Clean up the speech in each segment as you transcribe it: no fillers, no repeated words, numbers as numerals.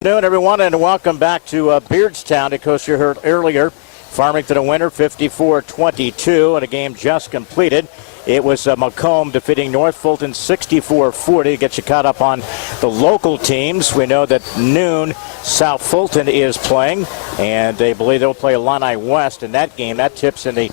Good afternoon, everyone, and welcome back to Beardstown. Of course, you heard earlier, Farmington a winner, 54-22, and a game just completed. It was Macomb defeating North Fulton 64-40. Get you caught up on the local teams. We know that noon South Fulton is playing, and they believe they'll play Illini West in that game. That tips in the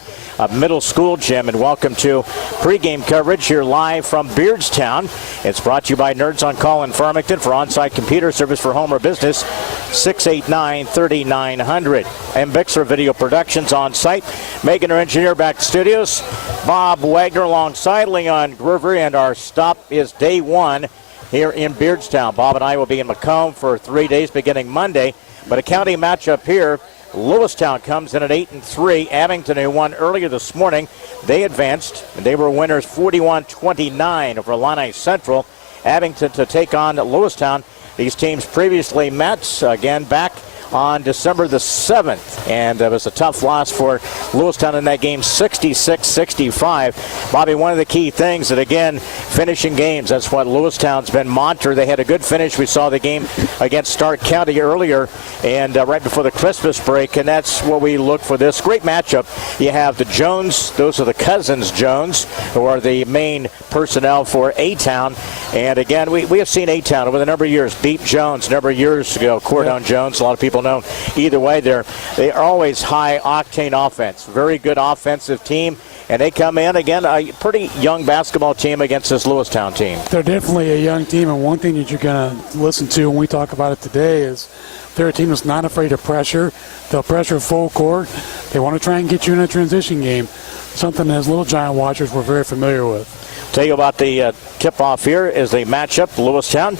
middle school gym. And welcome to pregame coverage here live from Beardstown. It's brought to you by Nerds on Call in Farmington for on-site computer service for home or business, 689-3900. And Bixler Video Productions on site. Megan, our engineer, back to studios. Bob Wagner alongside Leon Groover, and our stop is day one here in Beardstown. Bob and I will be in Macomb for 3 days beginning Monday, but a county matchup here. Lewistown comes in at 8-3. Abingdon, who won earlier this morning, they advanced, and they were winners 41-29 over Illini Central. Abingdon to take on Lewistown. These teams previously met again back on December the 7th, and it was a tough loss for Lewistown in that game, 66-65. Bobby, one of the key things that, again, finishing games, that's what Lewistown's been monitored. They had a good finish. We saw the game against Stark County earlier and right before the Christmas break, and that's what we look for this great matchup. You have the Jones, those are the cousins Jones, who are the main personnel for A-Town, and again, we have seen A-Town over the number of years beat Jones a number of years ago. Cordon Jones, a lot of people know. Either way, they are always high-octane offense. Very good offensive team, and they come in, again, a pretty young basketball team against this Lewistown team. They're definitely a young team, and one thing that you're going to listen to when we talk about it today is they're a team that's not afraid of pressure. They'll pressure full court. They want to try and get you in a transition game, something as Little Giant watchers we're very familiar with. Tell you about the tip-off here is the matchup, Lewistown.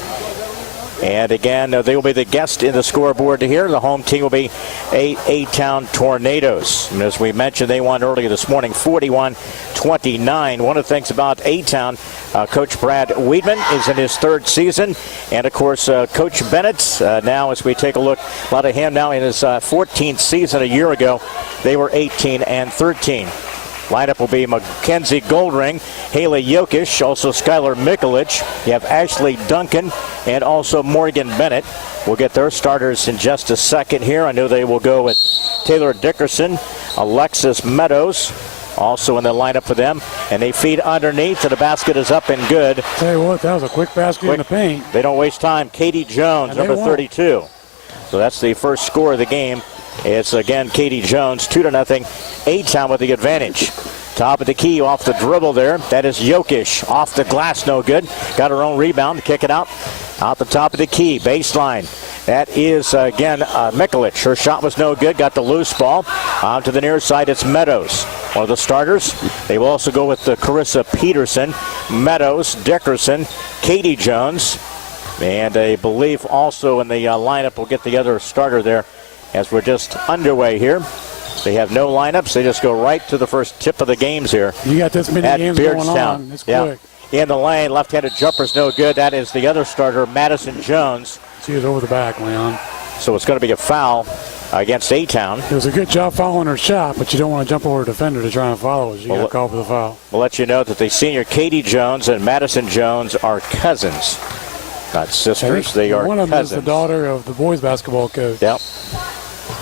And again, they will be the guest in the scoreboard here. The home team will be A-Town Tornadoes. And as we mentioned, they won earlier this morning, 41-29. One of the things about A-Town, Coach Brad Weedman is in his third season. And, of course, Coach Bennett, now as we take a look, a lot of him now in his 14th season a year ago. They were 18-13. Lineup will be Mackenzie Goldring, Haley Jokic, also Skylar Mikulich. You have Ashley Duncan and also Morgan Bennett. We'll get their starters in just a second here. I know they will go with Taylor Dickerson, Alexis Meadows, also in the lineup for them. And they feed underneath, and the basket is up and good. Tell you what, that was a quick basket in the paint. They don't waste time. Katie Jones, number 32. So that's the first score of the game. It's, again, Katie Jones, 2-0. A-Town with the advantage. Top of the key off the dribble there. That is Jokic. Off the glass, no good. Got her own rebound to kick it out. Out the top of the key, baseline. That is, again, Mikulich. Her shot was no good. Got the loose ball. On to the near side, it's Meadows. One of the starters. They will also go with Carissa Peterson, Meadows, Dickerson, Katie Jones. And I believe also in the lineup, we'll get the other starter there. As we're just underway here. They have no lineups. They just go right to the first tip of the games here. You got this many games going on. It's quick. In the lane, left-handed jumper's no good. That is the other starter, Madison Jones. She is over the back, Leon. So it's going to be a foul against A-Town. It was a good job following her shot, but you don't want to jump over a defender to try and follow her. You got to call for the foul. We'll let you know that the senior Katie Jones and Madison Jones are cousins. Not sisters, they are cousins. One of them is the daughter of the boys basketball coach. Yep.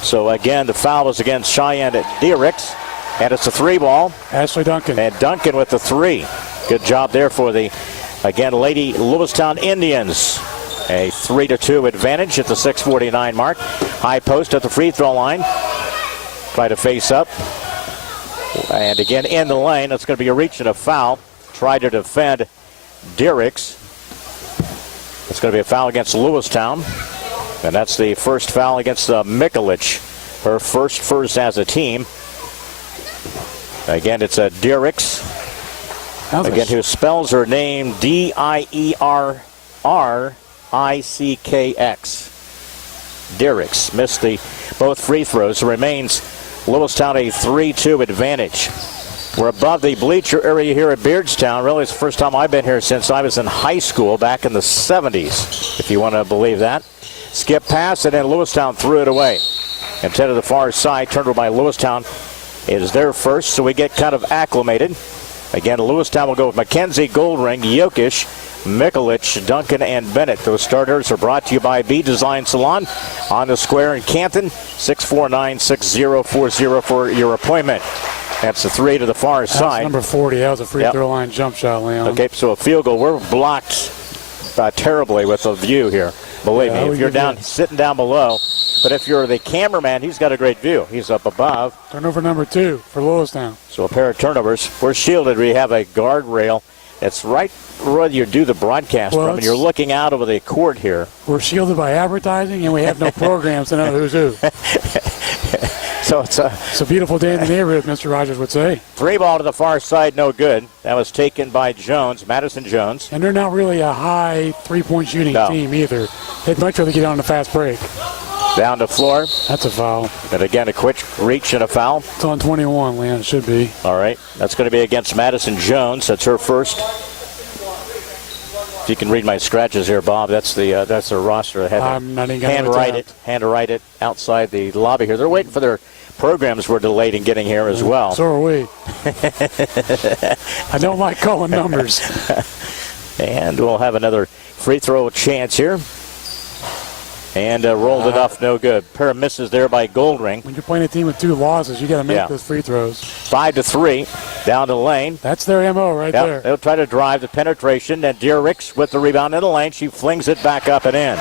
So, again, the foul is against Cheyenne Diericks, and it's a three ball. Ashley Duncan. And Duncan with the three. Good job there for the, again, Lady Lewistown Indians. A 3-2 advantage at the 6:49 mark. High post at the free throw line. Try to face up. And, again, in the lane. It's going to be a reach and a foul. Try to defend Diericks. It's going to be a foul against Lewistown. And that's the first foul against Mikulich. Her first as a team. Again, it's Diericks. Again, who spells her name D-I-E-R-R-I-C-K-X. Diericks missed both free throws. Remains Lewistown a 3-2 advantage. We're above the bleacher area here at Beardstown. Really, it's the first time I've been here since I was in high school back in the 70s, if you want to believe that. Skip pass, and then Lewistown threw it away. Instead of the far side, turned over by Lewistown. It is their first, so we get kind of acclimated. Again, Lewistown will go with Mackenzie Goldring, Jokic, Mikulich, Duncan, and Bennett. Those starters are brought to you by B Design Salon on the square in Canton. 649-6040 for your appointment. That's the three to the far side. Number 40. That was a free throw line jump shot, Leon. Okay, so a field goal. We're blocked terribly with the view here. Believe me, if you're down, sitting down below. But if you're the cameraman, he's got a great view. He's up above. Turnover number 2 for Lewistown. So a pair of turnovers. We're shielded. We have a guardrail. It's right where you do the broadcast from, and you're looking out over the court here. We're shielded by advertising, and we have no programs to know who's who. So it's a beautiful day in the neighborhood, Mr. Rogers would say. Three ball to the far side, no good. That was taken by Jones, Madison Jones. And they're not really a high three-point shooting team either. They'd much rather get on the fast break. Down to floor. That's a foul. And again, a quick reach and a foul. It's on 21, Leon. It should be. All right. That's going to be against Madison Jones. That's her first. If you can read my scratches here, Bob, that's the roster. I'm not even going to handwrite it outside the lobby here. They're waiting for their programs. Were delayed in getting here as well. So are we. I don't like calling numbers. And we'll have another free throw chance here. And rolled it off, no good. Pair of misses there by Goldring. When you're playing a team with 2 losses, you got to make those free throws. 5-3, down to Lane. That's their MO right there. They'll try to drive the penetration, and Diericks with the rebound in the lane. She flings it back up and in.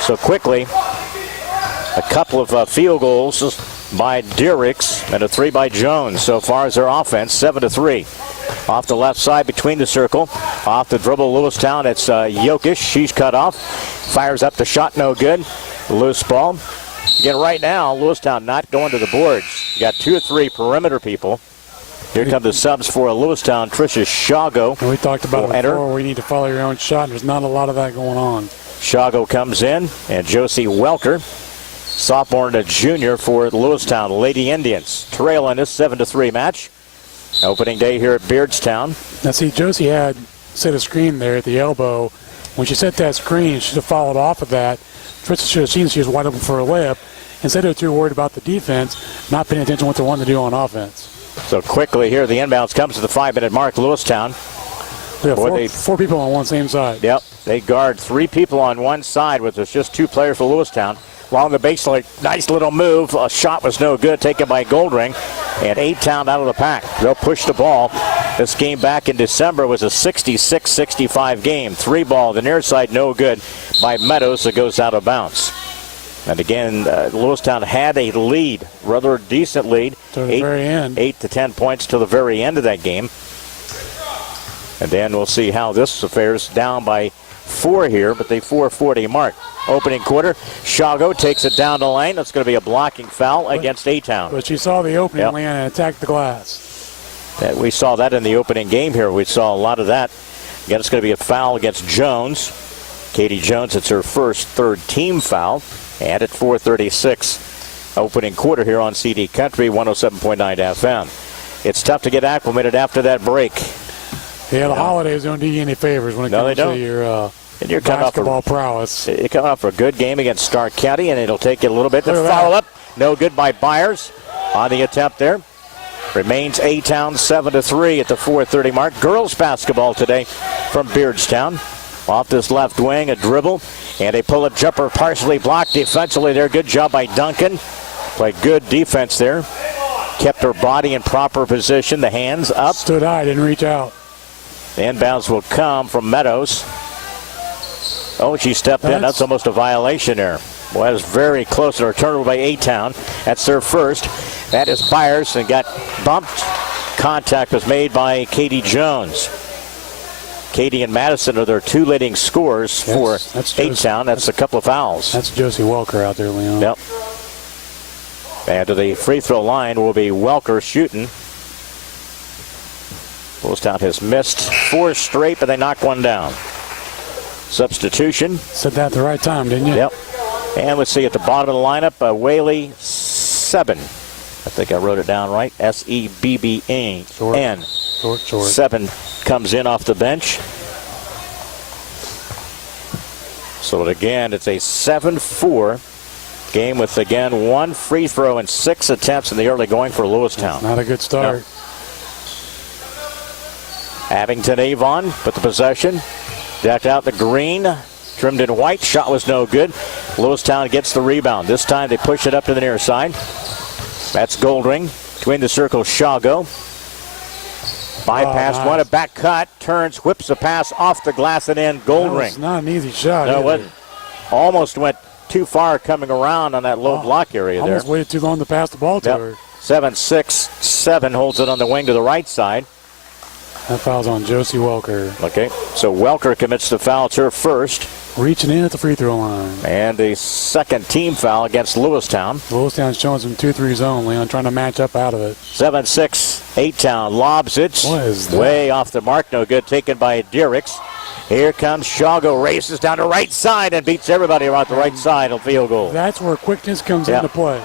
So quickly, a couple of field goals by Diericks and a 3 by Jones so far as their offense, 7-3. Off the left side between the circle. Off the dribble, Lewistown. It's Jokic. She's cut off. Fires up the shot, no good. Loose ball. Again, right now, Lewistown not going to the boards. You got 2 or 3 perimeter people. Here come the subs for Lewistown. Trisha Shago. And we talked about it before. We need to follow your own shot. There's not a lot of that going on. Shago comes in, and Josie Welker, sophomore and a junior for the Lewistown Lady Indians. Trail in this 7-3 match. Opening day here at Beardstown. Now, see, Josie had set a screen there at the elbow. When she set that screen, she should have followed off of that. Tristan should have seen she was wide open for a layup. Instead, they're too worried about the defense, not paying attention to what they want to do on offense. So quickly here, the inbounds comes to the 5-minute mark. Lewistown. Four people on one same side. Yep. They guard 3 people on one side, with just 2 players for Lewistown. Along the baseline, nice little move. A shot was no good, taken by Goldring. And A-Town out of the pack. They'll push the ball. This game back in December was a 66-65 game. 3 ball, the near side, no good by Meadows. That goes out of bounds. And again, Lewistown had a lead, rather decent lead. To the very end. 8 to 10 points to the very end of that game. And then we'll see how this affair's down by 4 here, but the 4:40 mark. Opening quarter, Shago takes it down the lane. That's going to be a blocking foul against A-Town. But she saw the opening lane and attacked the glass. We saw that in the opening game here. We saw a lot of that. Again, it's going to be a foul against Jones. Katie Jones, it's her first third-team foul. And at 4:36, opening quarter here on CD Country, 107.9 FM. It's tough to get acclimated after that break. Yeah, the holidays don't do you any favors when it comes to your basketball prowess. You're coming off for a good game against Stark County, and it'll take you a little bit to follow up. No good by Byers on the attempt there. Remains A-Town 7-3 at the 4:30 mark. Girls basketball today from Beardstown. Off this left wing, a dribble, and a pull-up jumper partially blocked defensively there. Good job by Duncan. Played good defense there. Kept her body in proper position, the hands up. Stood high, didn't reach out. The inbounds will come from Meadows. Oh, she stepped in. That's almost a violation there. Well, that was very close to a turnover by A-Town. That's their first. That is Byers, and got bumped. Contact was made by Katie Jones. Katie and Madison are their 2 leading scorers for A-Town. That's a couple of fouls. That's Josie Welker out there, Leon. Yep. And to the free throw line will be Welker shooting. Lewistown has missed 4 straight, but they knocked 1 down. Substitution. Said that at the right time, didn't you? Yep. And let's see at the bottom of the lineup, Whaley Seben. I think I wrote it down right. S-E-B-B-N. Short. Seben comes in off the bench. So again, it's a 7-4 game with, again, 1 free throw and 6 attempts in the early going for Lewistown. Not a good start. Abingdon-Avon put the possession. Decked out the green, trimmed in white. Shot was no good. Lewistown gets the rebound. This time they push it up to the near side. That's Goldring. Between the circles, Shago. Bypassed one, a back cut, turns, whips a pass off the glass and in. Goldring. It's not an easy shot. No, it wasn't. Almost went too far coming around on that low block area there. Almost waited too long to pass the ball to her. 7-6-7 holds it on the wing to the right side. That foul's on Josie Welker. Okay, so Welker commits the foul. It's her first. Reaching in at the free throw line. And the second team foul against Lewistown. Lewistown's showing some 2-3 zone, Leon, trying to match up out of it. 7-6, 8-Town lobs it. What is that? Way off the mark, no good. Taken by Diericks. Here comes Shago, races down the right side and beats everybody around the right side on field goal. That's where quickness comes into play.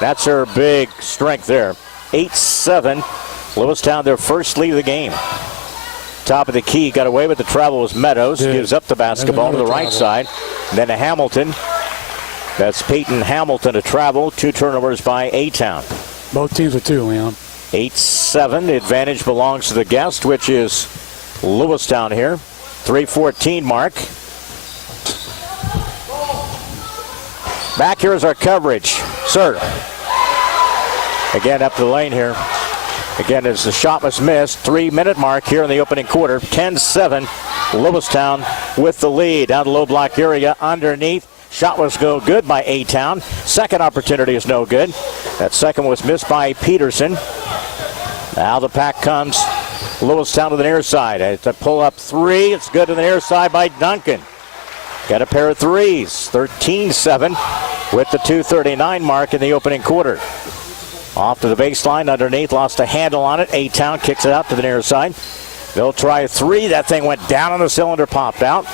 That's her big strength there. 8-7. Lewistown, their first lead of the game. Top of the key, got away with the travel was Meadows. Gives up the basketball to the right side. And then to Hamilton. That's Peyton Hamilton to travel. 2 turnovers by A-Town. Both teams with 2, Leon. 8-7. The advantage belongs to the guest, which is Lewistown here. 3:14 mark. Back here is our coverage. Sir. Again, up the lane here. Again, as the shot was missed, 3-minute mark here in the opening quarter. 10-7, Lewistown with the lead. Down the low block area underneath. Shot was no good by A-Town. Second opportunity is no good. That second was missed by Peterson. Now the pack comes. Lewistown to the near side. It's a pull-up 3. It's good to the near side by Duncan. Got a pair of threes. 13-7 with the 2:39 mark in the opening quarter. Off to the baseline, underneath, lost a handle on it. A-Town kicks it out to the near side. They'll try a 3. That thing went down on the cylinder, popped out.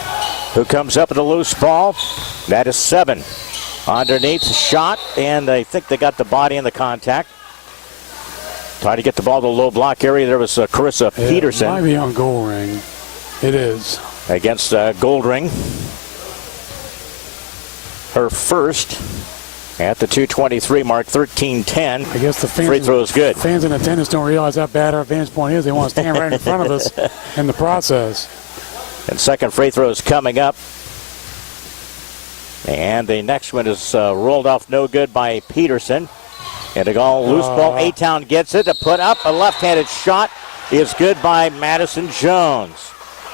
Who comes up with a loose ball? That is 7. Underneath, shot, and I think they got the body in the contact. Trying to get the ball to the low block area. There was Carissa Peterson. It might be on Goldring. It is. Against Goldring. Her first. At the 2:23 mark, 13-10. I guess the fans, free throw is good. Fans in attendance don't realize how bad our vantage point is. They want to stand right in front of us in the process. And second free throw is coming up. And the next one is rolled off no good by Peterson. And a goal, loose ball. A-Town gets it to put up. A left-handed shot is good by Madison Jones.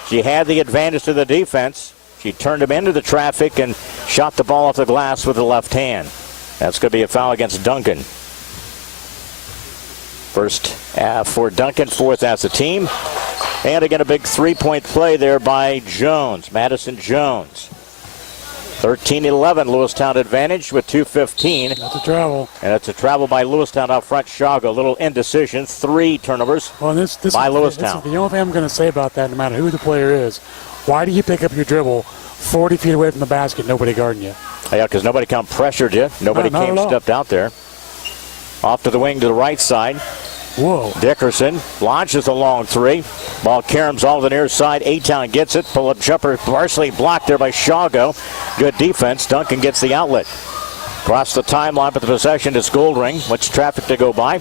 She had the advantage to the defense. She turned him into the traffic and shot the ball off the glass with the left hand. That's going to be a foul against Duncan. First for Duncan, fourth as a team. And again, a big three-point play there by Jones, Madison Jones. 13-11, Lewistown advantage with 2:15. That's a travel. And it's a travel by Lewistown out front. Shago, a little indecision. 3 turnovers by Lewistown. This is the only thing I'm going to say about that, no matter who the player is. Why do you pick up your dribble 40 feet away from the basket, nobody guarding you? Yeah, because nobody come pressured you. Nobody came stepped out there. Off to the wing to the right side. Whoa. Dickerson launches a long 3. Ball caroms all to the near side. A-Town gets it. Pull-up jumper partially blocked there by Shago. Good defense. Duncan gets the outlet. Across the timeline, but the possession is Goldring. Much traffic to go by.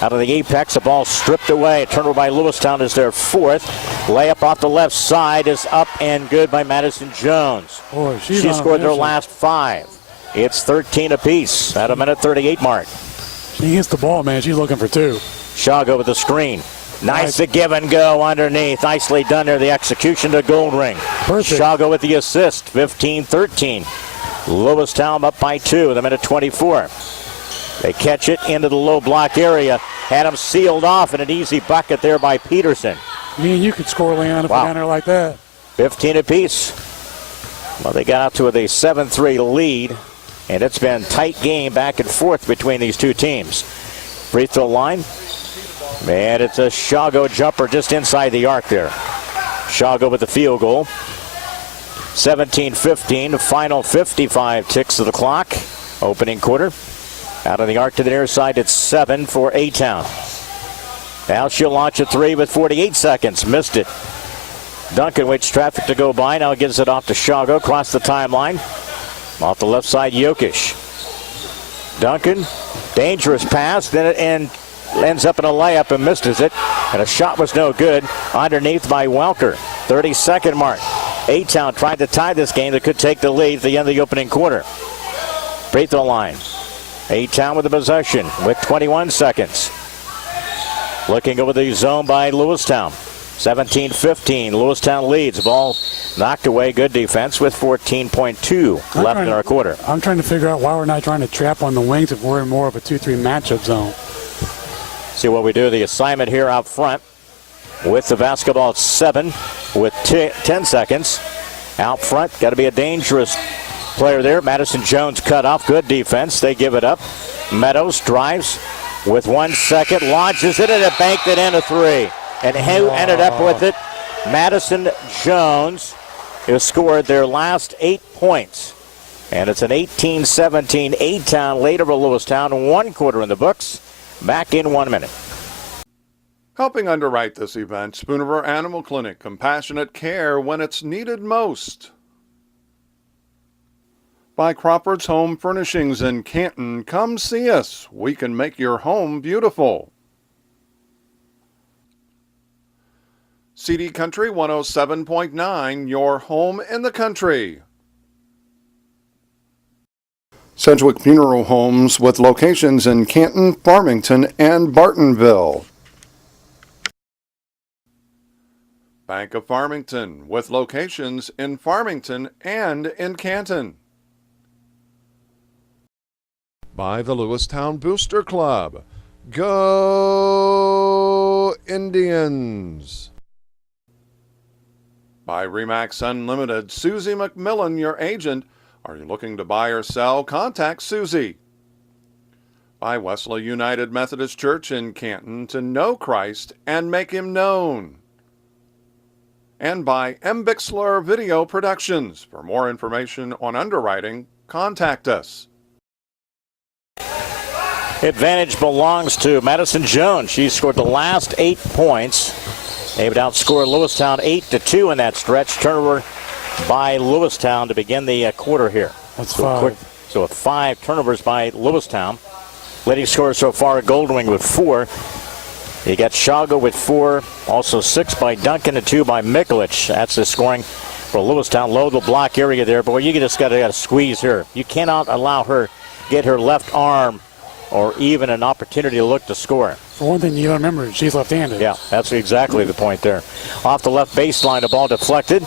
Out of the apex, the ball stripped away. Turnover by Lewistown is their 4th. Layup off the left side is up and good by Madison Jones. Boy, she scored their last 5. It's 13 apiece at a minute 38 mark. She gets the ball, man. She's looking for 2. Shago with the screen. Nice to give and go underneath. Nicely done there. The execution to Goldring. Perfect. Shago with the assist. 15-13. Lewistown up by 2 in a minute 24. They catch it into the low block area. Had him sealed off in an easy bucket there by Peterson. Me and you could score, Leon, if we down there like that. 15 apiece. Well, they got out to a 7-3 lead, and it's been tight game back and forth between these two teams. Free throw line. And it's a Shago jumper just inside the arc there. Shago with the field goal. 17-15, final 55 ticks of the clock. Opening quarter. Out of the arc to the near side, it's 7 for A-Town. Now she'll launch a 3 with 48 seconds. Missed it. Duncan waits traffic to go by. Now gives it off to Shago. Across the timeline. Off the left side, Jokic. Duncan, dangerous pass. Then it ends up in a layup and misses it. And a shot was no good underneath by Welker. 30-second mark. A-Town tried to tie this game. They could take the lead at the end of the opening quarter. Free throw line. A-Town with the possession with 21 seconds. Looking over the zone by Lewistown. 17-15. Lewistown leads. Ball knocked away. Good defense with 14.2 left in our quarter. I'm trying to figure out why we're not trying to trap on the wings if we're in more of a 2-3 matchup zone. See what we do. The assignment here out front with the basketball at 7 with 10 seconds. Out front, got to be a dangerous player there. Madison Jones cut off. Good defense. They give it up. Meadows drives with 1 second. Launches it and it banked it in a three. And who ended up with it? Madison Jones, who scored their last 8 points. And it's an 18-17 A-Town lead over Lewistown. 1 quarter in the books. Back in 1 minute. Helping underwrite this event, Spoon River Animal Clinic, compassionate care when it's needed most. By Crawford's Home Furnishings in Canton, come see us. We can make your home beautiful. CD Country 107.9, your home in the country. Sedgwick Funeral Homes with locations in Canton, Farmington, and Bartonville. Bank of Farmington with locations in Farmington and in Canton. By the Lewistown Booster Club. Go Indians! By Remax Unlimited, Susie McMillan, your agent. Are you looking to buy or sell? Contact Susie. By Wesley United Methodist Church in Canton, to know Christ and make him known. And by M. Bixler Video Productions. For more information on underwriting, contact us. Advantage belongs to Madison Jones. She scored the last 8 points. They would outscore Lewistown 8-2 in that stretch. Turnover by Lewistown to begin the quarter here. That's five. So 5 turnovers by Lewistown. Leading scorer so far, Goldwing with 4. You got Shago with 4. Also 6 by Duncan and 2 by Mikulich. That's the scoring for Lewistown. Low the block area there. Boy, you just got to squeeze her. You cannot allow her get her left arm or even an opportunity to look to score. For one thing, you got to remember, she's left-handed. Yeah, that's exactly the point there. Off the left baseline, the ball deflected.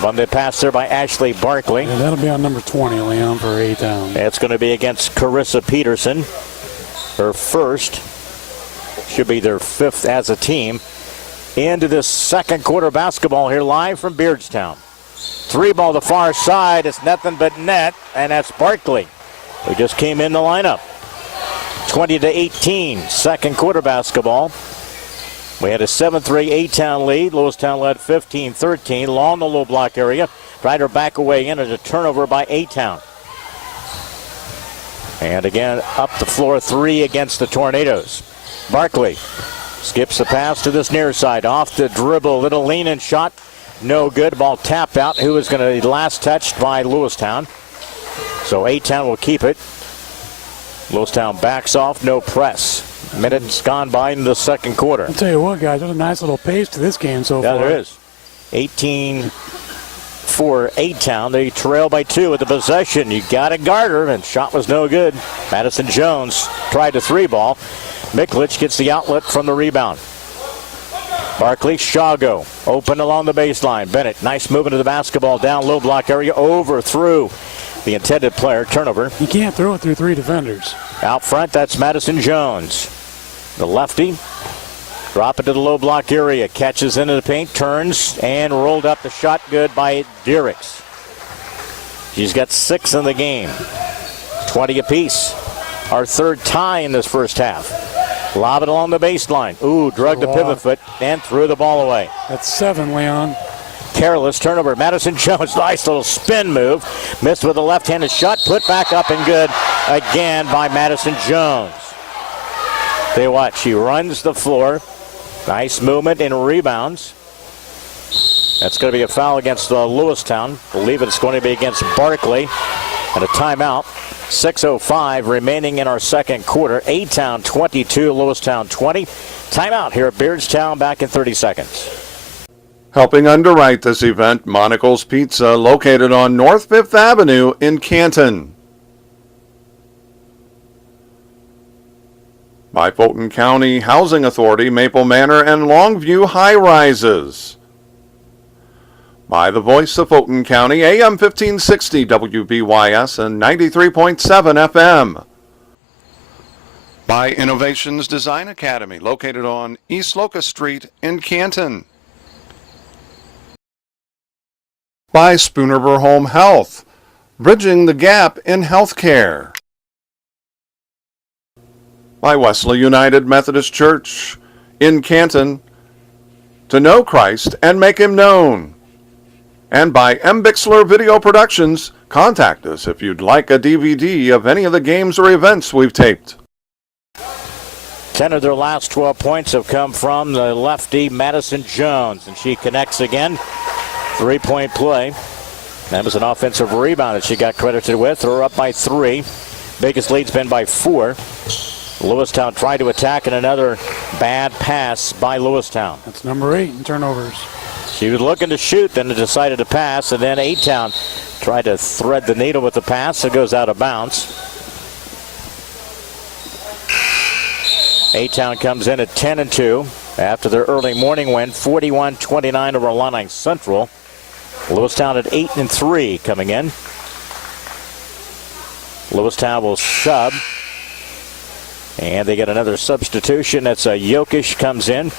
Bumped pass there by Ashley Barkley. Yeah, that'll be on number 20, Leon, for A-Town. It's going to be against Carissa Peterson. Her first. Should be their 5th as a team. Into this second quarter basketball here live from Beardstown. 3 ball the far side. It's nothing but net, and that's Barkley, who just came in the lineup. 20-18, second quarter basketball. We had a 7-3 A-Town lead. Lewistown led 15-13. Long the low block area. Tried her back away in and a turnover by A-Town. And again, up the floor 3 against the Tornadoes. Barkley skips the pass to this near side. Off the dribble, little lean-in shot. No good. Ball tapped out. Who is going to be last touched by Lewistown. So A-Town will keep it. Lewistown backs off, no press. Minutes gone by in the second quarter. I'll tell you what, guys, there's a nice little pace to this game so far. Yeah, there is. 18 for A-Town. They trail by 2 with the possession. You got to guard her, and shot was no good. Madison Jones tried to 3-ball. Mikulich gets the outlet from the rebound. Barkley, Shago, open along the baseline. Bennett, nice movement of the basketball down low block area, over through the intended player. Turnover. You can't throw it through 3 defenders. Out front, that's Madison Jones. The lefty. Drop it to the low block area. Catches into the paint, turns, and rolled up the shot good by Diericks. She's got 6 in the game. 20 apiece. Our 3rd tie in this first half. Lob it along the baseline. Ooh, drug the pivot foot and threw the ball away. That's 7, Leon. Careless turnover. Madison Jones, nice little spin move. Missed with a left-handed shot. Put back up and good again by Madison Jones. Tell you what, she runs the floor. Nice movement and rebounds. That's going to be a foul against Lewistown. Believe it's going to be against Barkley. And a timeout. 6:05 remaining in our second quarter. A-Town 22, Lewistown 20. Timeout here at Beardstown, back in 30 seconds. Helping underwrite this event, Monocle's Pizza, located on North 5th Avenue in Canton. By Fulton County Housing Authority, Maple Manor and Longview High Rises. By the Voice of Fulton County, AM 1560 WBYS and 93.7 FM. By Innovations Design Academy, located on East Locust Street in Canton. By Spoonerver Home Health, bridging the gap in healthcare. By Wesley United Methodist Church in Canton, to know Christ and make Him known. And by M. Bixler Video Productions, contact us if you'd like a DVD of any of the games or events we've taped. 10 of their last 12 points have come from the lefty Madison Jones, and she connects again. 3-point play. That was an offensive rebound that she got credited with. They're up by 3. Biggest lead's been by 4. Lewistown tried to attack, and another bad pass by Lewistown. That's number 8 in turnovers. She was looking to shoot, then decided to pass, and then A-Town tried to thread the needle with the pass. It goes out of bounds. A-Town comes in at 10-2 after their early morning win, 41-29 over Illini Central. Lewistown at 8-3 coming in. Lewistown will sub. And they get another substitution. That's a Jokic comes in.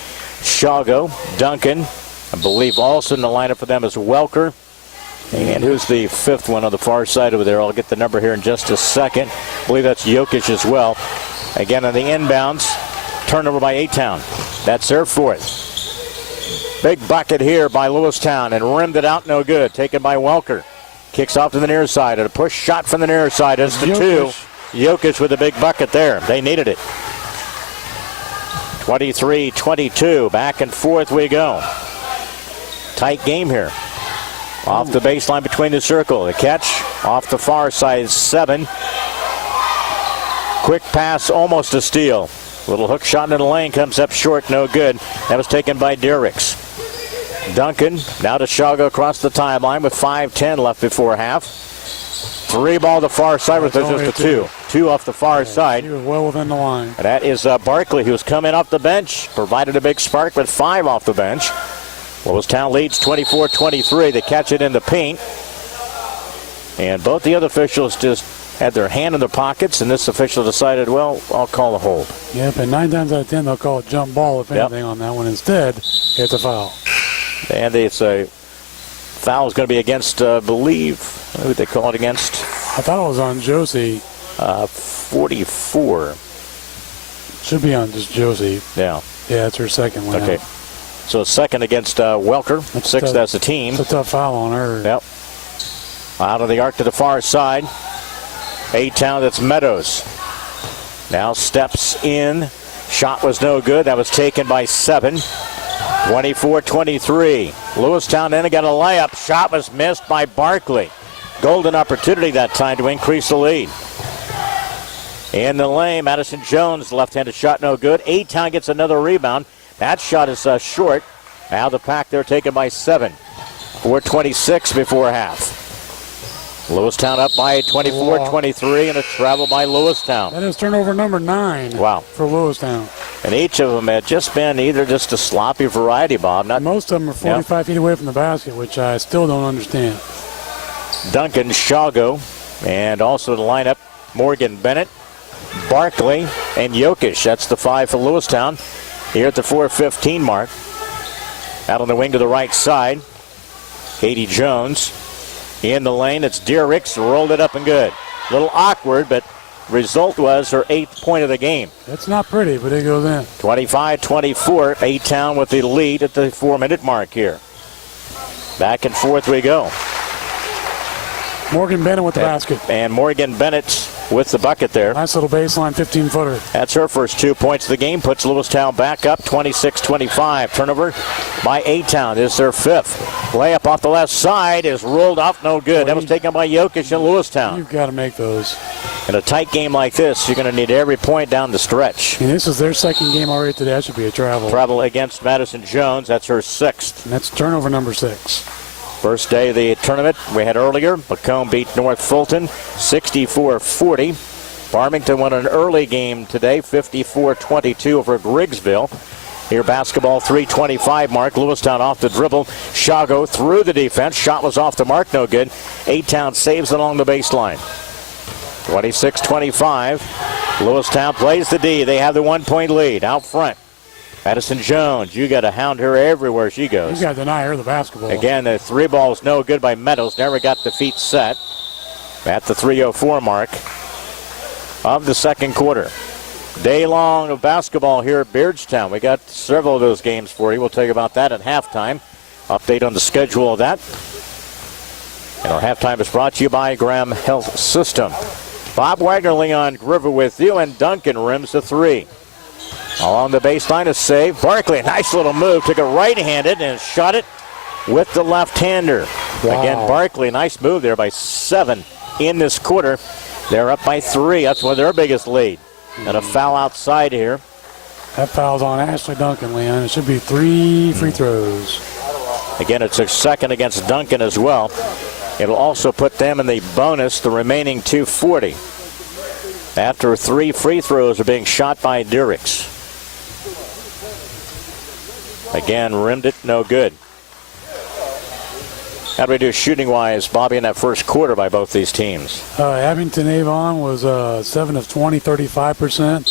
Shago, Duncan. I believe also in the lineup for them is Welker. And who's the 5th one on the far side over there? I'll get the number here in just a second. I believe that's Jokic as well. Again on the inbounds. Turnover by A-Town. That's their 4th. Big bucket here by Lewistown and rimmed it out, no good. Taken by Welker. Kicks off to the near side and a push shot from the near side. It's the 2. Jokic with a big bucket there. They needed it. 23-22. Back and forth we go. Tight game here. Off the baseline between the circle. The catch off the far side, 7. Quick pass, almost a steal. Little hook shot into the lane, comes up short, no good. That was taken by Derricks. Duncan, now to Shago across the timeline with 5:10 left before half. 3 ball to the far side with just a 2. 2 off the far side. He was well within the line. And that is Barkley, who's coming off the bench. Provided a big spark with 5 off the bench. Lewistown leads 24-23. They catch it in the paint. And both the other officials just had their hand in their pockets, and this official decided, well, I'll call a hold. Yep, and 9 times out of 10 they'll call a jump ball if anything on that one. Instead, it's a foul. And it's a foul is going to be against, I believe, who did they call it against? I thought it was on Josie. 44. Should be on just Josie. Yeah. Yeah, it's her second one. Okay. So second against Welker. 6th as a team. It's a tough foul on her. Yep. Out of the arc to the far side. A-Town, that's Meadows. Now steps in. Shot was no good. That was taken by 7. 24-23. Lewistown then got a layup. Shot was missed by Barkley. Golden opportunity that time to increase the lead. In the lane, Madison Jones, left-handed shot no good. A-Town gets another rebound. That shot is short. Now the pack there taken by 7. 4:26 before half. Lewistown up by 24-23 and a travel by Lewistown. That is turnover number 9. Wow. For Lewistown. And each of them had just been either just a sloppy variety, Bob. Most of them are 45 feet away from the basket, which I still don't understand. Duncan, Shago, and also the lineup, Morgan Bennett, Barkley, and Jokic. That's the 5 for Lewistown here at the 4:15 mark. Out on the wing to the right side, Katie Jones. In the lane, it's Derricks, rolled it up and good. A little awkward, but result was her 8th point of the game. It's not pretty, but it goes in. 25-24, A-Town with the lead at the 4-minute mark here. Back and forth we go. Morgan Bennett with the basket. And Morgan Bennett with the bucket there. Nice little baseline 15-footer. That's her first 2 points of the game. Puts Lewistown back up 26-25. Turnover by A-Town is their fifth. Layup off the left side is ruled off. No good. That was taken by Jokic in Lewistown. You've got to make those. In a tight game like this, you're going to need every point down the stretch. And this is their second game already today. That should be a travel. Travel against Madison Jones. That's her sixth. And that's turnover number 6. First day of the tournament we had earlier. Macomb beat North Fulton 64-40. Farmington won an early game today, 54-22 over Griggsville. Here basketball 3:25 mark. Lewistown off the dribble. Shago through the defense. Shot was off the mark, no good. A-Town saves along the baseline. 26-25. Lewistown plays the D. They have the 1-point lead out front. Madison Jones, you got to hound her everywhere she goes. You got to deny her the basketball. Again, the three ball is no good by Meadows. Never got the feet set at the 3:04 mark of the second quarter. Day long of basketball here at Beardstown. We got several of those games for you. We'll tell you about that at halftime. Update on the schedule of that. And our halftime is brought to you by Graham Health System. Bob Wagner, Leon Groover with you, and Duncan rims the three. Along the baseline, a save. Barkley, a nice little move. Took it right-handed and shot it with the left-hander. Wow. Again, Barkley, nice move there by 7 in this quarter. They're up by 3. That's one of their biggest lead. And a foul outside here. That foul's on Ashley Duncan, Leon. It should be 3 free throws. Again, it's a second against Duncan as well. It'll also put them in the bonus, the remaining 2:40. After 3 free throws are being shot by Dyricks. Again, rimmed it, no good. How do we do shooting-wise, Bobby, in that first quarter by both these teams? Abingdon-Avon was 7 of 20, 35%.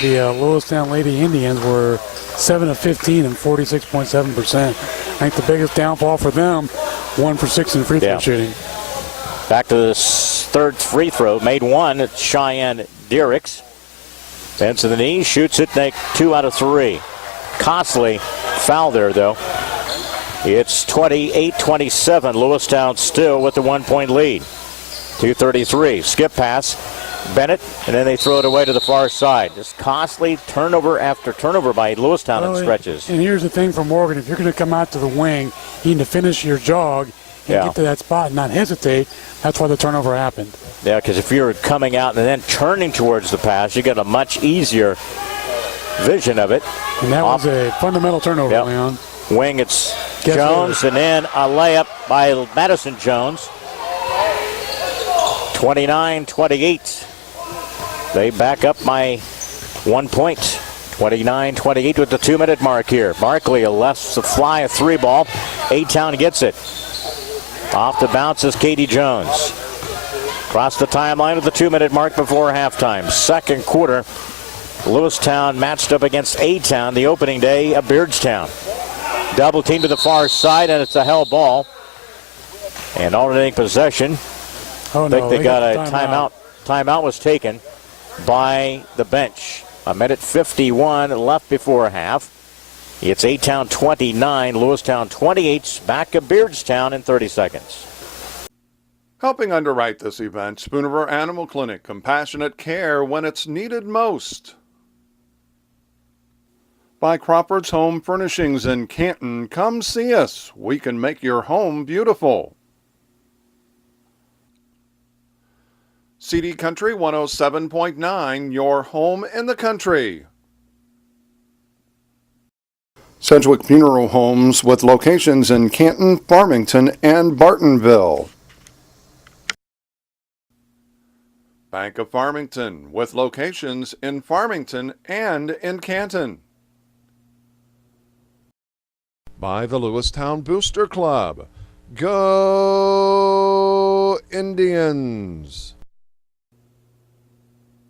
The Lewistown Lady Indians were 7 of 15 and 46.7%. I think the biggest downfall for them, 1 for 6 in free throw shooting. Back to this third free throw. Made one. It's Cheyenne Dyricks. Bends to the knee, shoots it, 2 out of 3. Costly foul there, though. It's 28-27. Lewistown still with the 1-point lead. 2:33. Skip pass. Bennett, and then they throw it away to the far side. Just costly turnover after turnover by Lewistown in stretches. And here's the thing for Morgan. If you're going to come out to the wing, you need to finish your jog and get to that spot and not hesitate. That's why the turnover happened. Yeah, because if you're coming out and then turning towards the pass, you get a much easier vision of it. And that was a fundamental turnover, Leon. Wing, it's Jones, and then a layup by Madison Jones. 29-28. They back up by 1 point. 29-28 with the 2-minute mark here. Barkley lefts the fly, a 3-ball. A-Town gets it. Off the bounce is Katie Jones. Across the timeline with the 2-minute mark before halftime. Second quarter, Lewistown matched up against A-Town the opening day of Beardstown. Double team to the far side, and it's a hell ball. And alternating possession. I think they got a timeout. Timeout was taken by the bench. 1:51 left before half. It's A-Town 29, Lewistown 28, back of Beardstown in 30 seconds. Helping underwrite this event, Spoon River Animal Clinic, compassionate care when it's needed most. By Crawford's Home Furnishings in Canton, come see us. We can make your home beautiful. CD Country 107.9, your home in the country. Sedgwick Funeral Homes with locations in Canton, Farmington, and Bartonville. Bank of Farmington with locations in Farmington and in Canton. By the Lewistown Booster Club. Go Indians!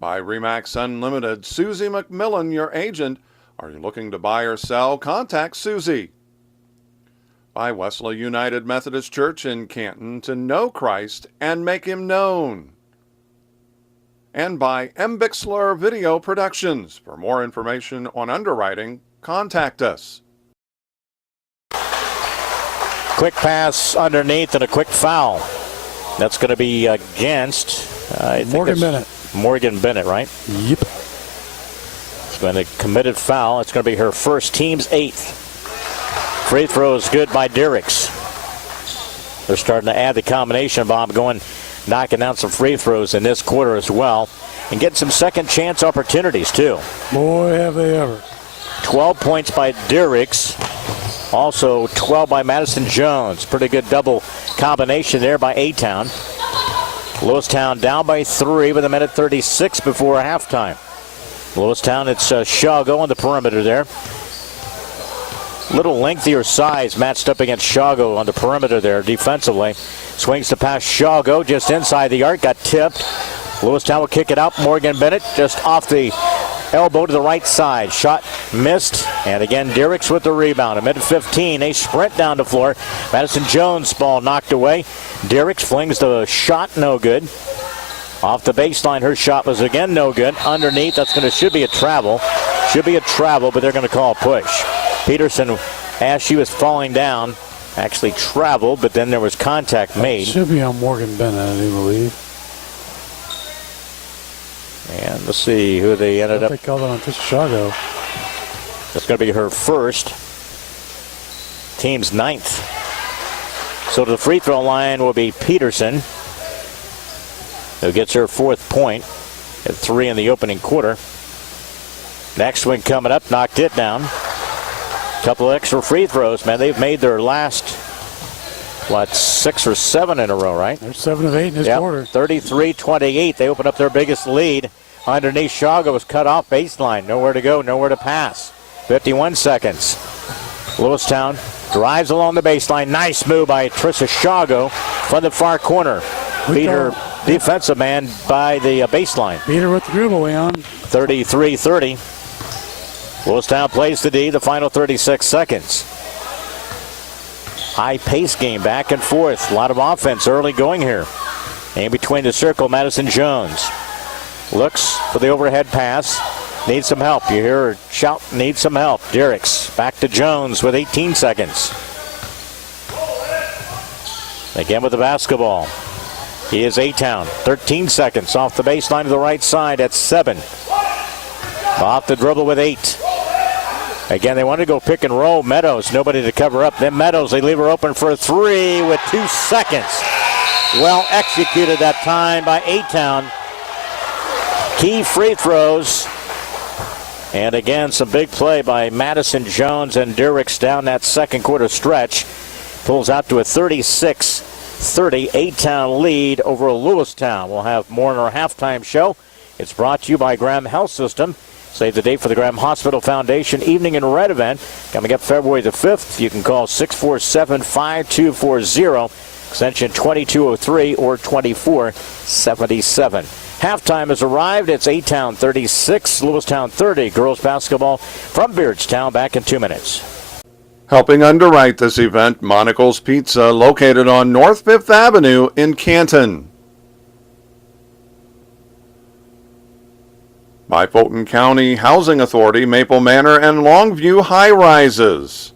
By Remax Unlimited, Susie McMillan, your agent. Are you looking to buy or sell? Contact Susie. By Wesley United Methodist Church in Canton, to know Christ and make him known. And by M. Bixler Video Productions. For more information on underwriting, contact us. Quick pass underneath and a quick foul. That's going to be against Morgan Bennett, right? Yep. It's been a committed foul. It's going to be her first, team's 8th. Free throw is good by Diericks. They're starting to add the combination, Bob, knocking down some free throws in this quarter as well, and getting some second chance opportunities too. Boy, have they ever. 12 points by Diericks. Also 12 by Madison Jones. Pretty good double combination there by A-Town. Lewistown down by 3 with a minute 36 before halftime. Lewistown, it's Shago on the perimeter there. Little lengthier size matched up against Shago on the perimeter there defensively. Swings to pass Shago just inside the arc, got tipped. Lewistown will kick it out. Morgan Bennett just off the elbow to the right side. Shot missed, and again Diericks with the rebound. A minute 15, they sprint down the floor. Madison Jones' ball knocked away. Diericks flings the shot, no good. Off the baseline, her shot was again no good. Underneath, should be a travel. Should be a travel, but they're going to call a push. Peterson, as she was falling down, actually traveled, but then there was contact made. Should be on Morgan Bennett, I do believe. And let's see who they ended up. They called it on Shago. That's going to be her first, team's 9th. So to the free throw line will be Peterson, who gets her 4th point at 3 in the opening quarter. Next one coming up, knocked it down. Couple of extra free throws, man. They've made their last, 6 or 7 in a row, right? They're 7 of 8 in this quarter. 33-28. They open up their biggest lead. Underneath, Shago was cut off baseline. Nowhere to go, nowhere to pass. 51 seconds. Lewistown drives along the baseline. Nice move by Trissa Shago from the far corner. Beat her defensive man by the baseline. Beat her with the dribble, Leon. 33-30. Lewistown plays the D, the final 36 seconds. High-pace game, back and forth. A lot of offense early going here. In between the circle, Madison Jones looks for the overhead pass. Needs some help. You hear her shout, needs some help. Diericks back to Jones with 18 seconds. Again with the basketball. He is A-Town. 13 seconds off the baseline to the right side at 7. Off the dribble with 8. Again, they want to go pick and roll. Meadows, nobody to cover up. Then Meadows, they leave her open for a 3 with 2 seconds. Well executed that time by A-Town. Key free throws. And again, some big play by Madison Jones and Diericks down that second quarter stretch. Pulls out to a 36-30 A-Town lead over Lewistown. We'll have more in our halftime show. It's brought to you by Graham Health System. Save the date for the Graham Hospital Foundation Evening in Red event coming up February the 5th. You can call 647-5240, extension 2203 or 2477. Halftime has arrived. It's A-Town 36, Lewistown 30. Girls basketball from Beardstown back in 2 minutes. Helping underwrite this event, Monocle's Pizza, located on North 5th Avenue in Canton. By Fulton County Housing Authority, Maple Manor and Longview High Rises.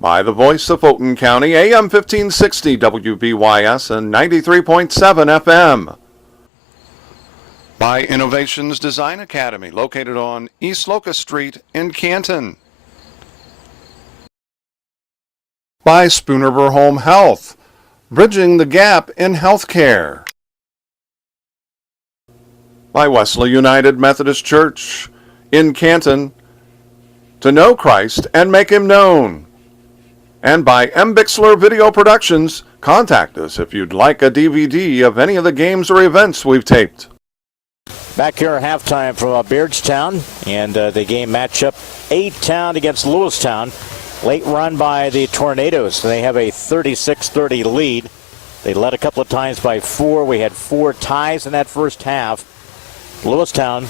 By the voice of Fulton County, AM 1560 WBYS and 93.7 FM. By Innovations Design Academy, located on East Locust Street in Canton. By Spoonerver Home Health, bridging the gap in healthcare. By Wesley United Methodist Church in Canton, to know Christ and make him known. And by M. Bixler Video Productions, contact us if you'd like a DVD of any of the games or events we've taped. Back here at halftime from Beardstown, and the game matchup A-Town against Lewistown. Late run by the Tornadoes. They have a 36-30 lead. They led a couple of times by 4. We had 4 ties in that first half. Lewistown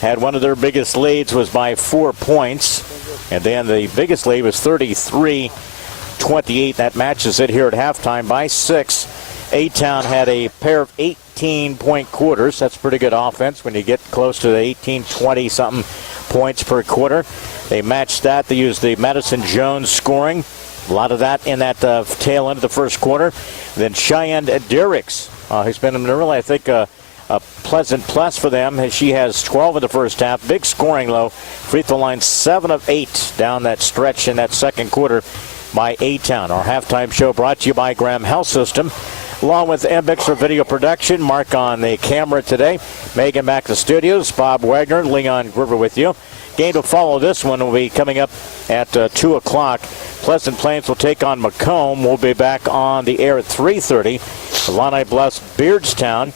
had one of their biggest leads was by 4 points. And then the biggest lead was 33-28. That matches it here at halftime by 6. A-Town had a pair of 18-point quarters. That's pretty good offense when you get close to the 18, 20-something points per quarter. They matched that. They used the Madison Jones scoring. A lot of that in that tail end of the first quarter. Then Cheyenne Derricks, who's been really, I think, a pleasant plus for them. She has 12 in the first half. Big scoring, though. Free throw line 7 of 8 down that stretch in that second quarter by A-Town. Our halftime show brought to you by Graham Health System. Along with MBix for video production. Mark on the camera today. Megan back to the studios. Bob Wagner, Leon Groover with you. Game to follow this one will be coming up at 2 o'clock. Pleasant Plains will take on Macomb. We'll be back on the air at 3:30. Illini Bluffs, Beardstown.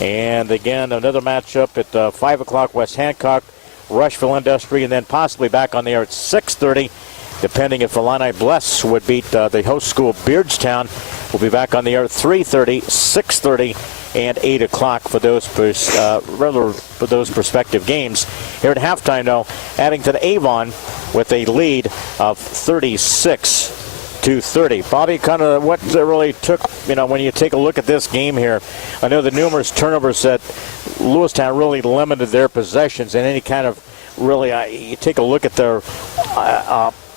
And again, another matchup at 5 o'clock, West Hancock, Rushville Industry, and then possibly back on the air at 6:30, depending if Illini Bluffs would beat the host school, Beardstown. We'll be back on the air at 3:30, 6:30, and 8 o'clock for those prospective games. Here at halftime, though, Abingdon-Avon with a lead of 36-30. Bobby, kind of what really took, when you take a look at this game here, I know the numerous turnovers that Lewistown really limited their possessions and any kind of you take a look at their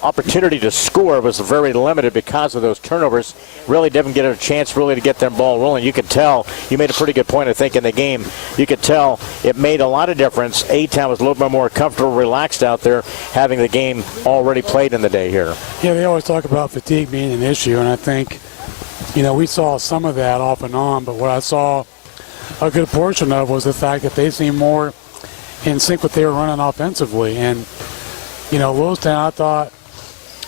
opportunity to score was very limited because of those turnovers. Really didn't get a chance really to get their ball rolling. You could tell, you made a pretty good point, I think, in the game. You could tell it made a lot of difference. A-Town was a little bit more comfortable, relaxed out there, having the game already played in the day here. Yeah, they always talk about fatigue being an issue, and I think, we saw some of that off and on, but what I saw a good portion of was the fact that they seemed more in sync with what they were running offensively. And, Lewistown, I thought,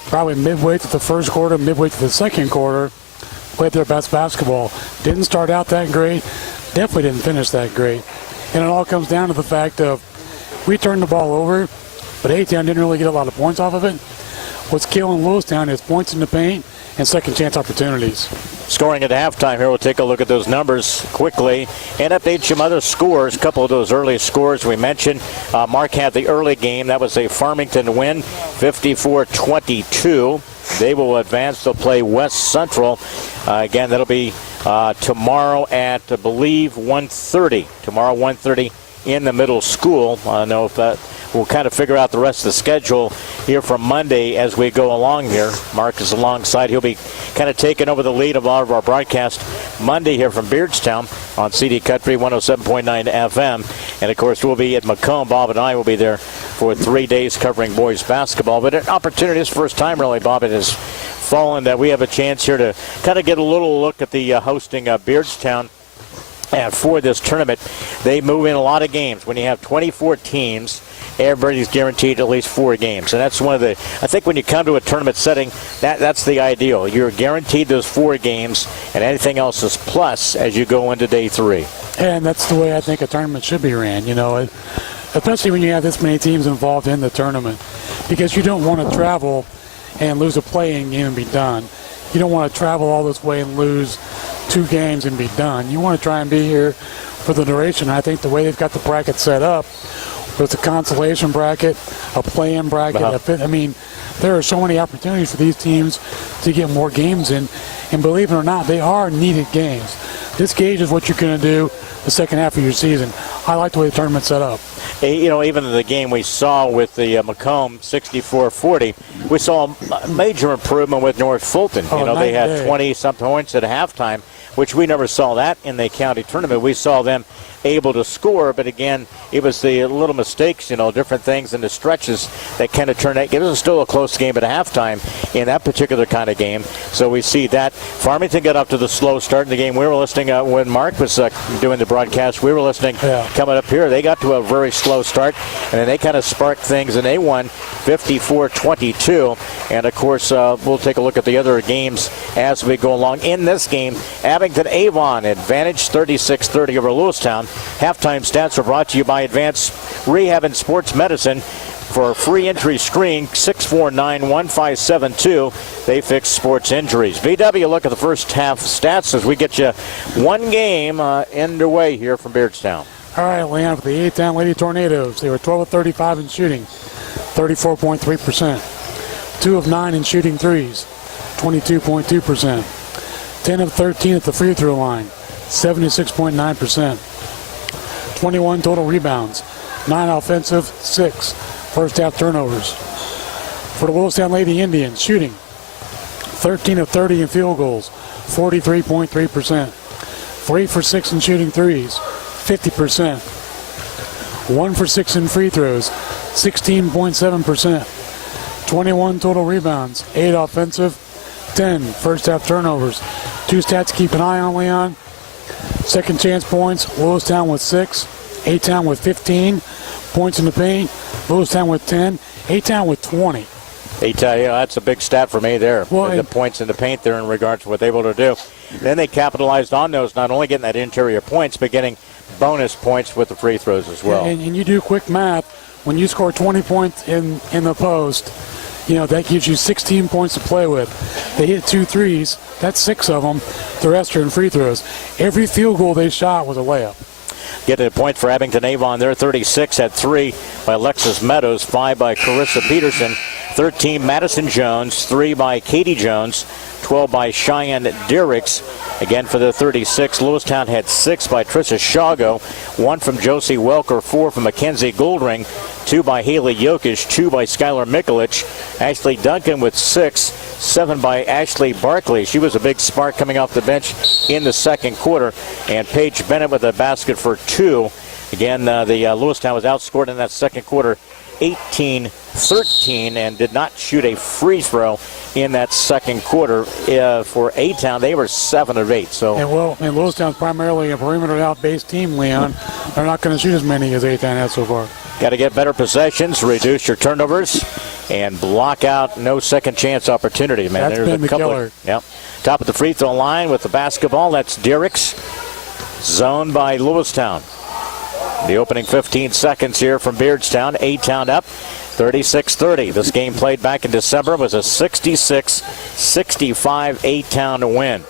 probably midway through the first quarter, midway through the second quarter, played their best basketball. Didn't start out that great, definitely didn't finish that great. And it all comes down to the fact of we turned the ball over, but A-Town didn't really get a lot of points off of it. What's killing Lewistown is points in the paint and second chance opportunities. Scoring at halftime here, we'll take a look at those numbers quickly and update some other scores. A couple of those early scores we mentioned. Mark had the early game. That was a Farmington win, 54-22. They will advance. They'll play West Central. Again, that'll be tomorrow at, I believe, 1:30. Tomorrow, 1:30 in the middle school. I don't know if that... We'll kind of figure out the rest of the schedule here from Monday as we go along here. Mark is alongside. He'll be kind of taking over the lead of all of our broadcast Monday here from Beardstown on CD Country 107.9 FM. And, of course, we'll be at Macomb. Bob and I will be there for 3 days covering boys basketball. But an opportunity, this first time really, Bob, it has fallen that we have a chance here to kind of get a little look at the hosting Beardstown. And for this tournament, they move in a lot of games. When you have 24 teams, everybody's guaranteed at least 4 games. And that's one of the, I think when you come to a tournament setting, that's the ideal. You're guaranteed those 4 games, and anything else is plus as you go into day 3. And that's the way I think a tournament should be ran, especially when you have this many teams involved in the tournament. Because you don't want to travel and lose a play-in game and be done. You don't want to travel all this way and lose 2 games and be done. You want to try and be here for the duration. I think the way they've got the bracket set up, with a consolation bracket, a play-in bracket, there are so many opportunities for these teams to get more games in. And believe it or not, they are needed games. This gauges what you're going to do the second half of your season. I like the way the tournament's set up. Even in the game we saw with the Macomb 64-40, we saw a major improvement with North Fulton. They had 20-something points at halftime, which we never saw that in the county tournament. We saw them able to score, but again, it was the little mistakes, different things in the stretches that kind of turned out. It was still a close game at halftime in that particular kind of game. So we see that. Farmington got up to the slow start in the game. We were listening when Mark was doing the broadcast. We were listening coming up here. They got to a very slow start, and then they kind of sparked things, and they won 54-22. And, of course, we'll take a look at the other games as we go along. In this game, Abingdon-Avon advantage 36-30 over Lewistown. Halftime stats are brought to you by Advanced Rehab and Sports Medicine. For a free injury screen, 649-1572. They fix sports injuries. BW, look at the first half stats as we get you one game underway here from Beardstown. All right, Leon, for the Lewistown Lady Tornadoes, they were 12 of 35 in shooting, 34.3%. 2 of 9 in shooting threes, 22.2%. 10 of 13 at the free throw line, 76.9%. 21 total rebounds, 9 offensive, 6 first half turnovers. For the Lewistown Lady Indians, shooting 13 of 30 in field goals, 43.3%. 3 for 6 in shooting threes, 50%. 1 for 6 in free throws, 16.7%. 21 total rebounds, 8 offensive, 10 first half turnovers. 2 stats to keep an eye on, Leon. Second chance points, Lewistown with 6, A-Town with 15. Points in the paint, Lewistown with 10, A-Town with 20. A-Town, that's a big stat for me there. Well, the points in the paint there in regards to what they're able to do. Then they capitalized on those, not only getting that interior points, but getting bonus points with the free throws as well. And you do quick math, when you score 20 points in the post, that gives you 16 points to play with. They hit 2 threes, that's 6 of them. The rest are in free throws. Every field goal they shot was a layup. Getting a point for Abingdon-Avon there, 36 at 3 by Alexis Meadows, 5 by Carissa Peterson, 13 Madison Jones, 3 by Katie Jones, 12 by Cheyenne Diericks. Again for the 36, Lewistown had 6 by Trissa Shago, 1 from Josie Welker, 4 from Mackenzie Goldring, 2 by Haley Jokic, 2 by Skylar Mikulich, Ashley Duncan with 6, 7 by Ashley Barkley. She was a big spark coming off the bench in the second quarter. And Paige Bennett with a basket for 2. Again, the Lewistown was outscored in that second quarter 18-13 and did not shoot a free throw in that second quarter. For A-Town, they were 7 of 8. So and Lewistown's primarily a perimeter out-based team, Leon. They're not going to shoot as many as A-Town has so far. Got to get better possessions, reduce your turnovers, and block out no second chance opportunity, man. That's been the killer. Yep. Top of the free throw line with the basketball. That's Diericks. Zoned by Lewistown. The opening 15 seconds here from Beardstown. A-Town up 36-30. This game played back in December was a 66-65 A-Town win.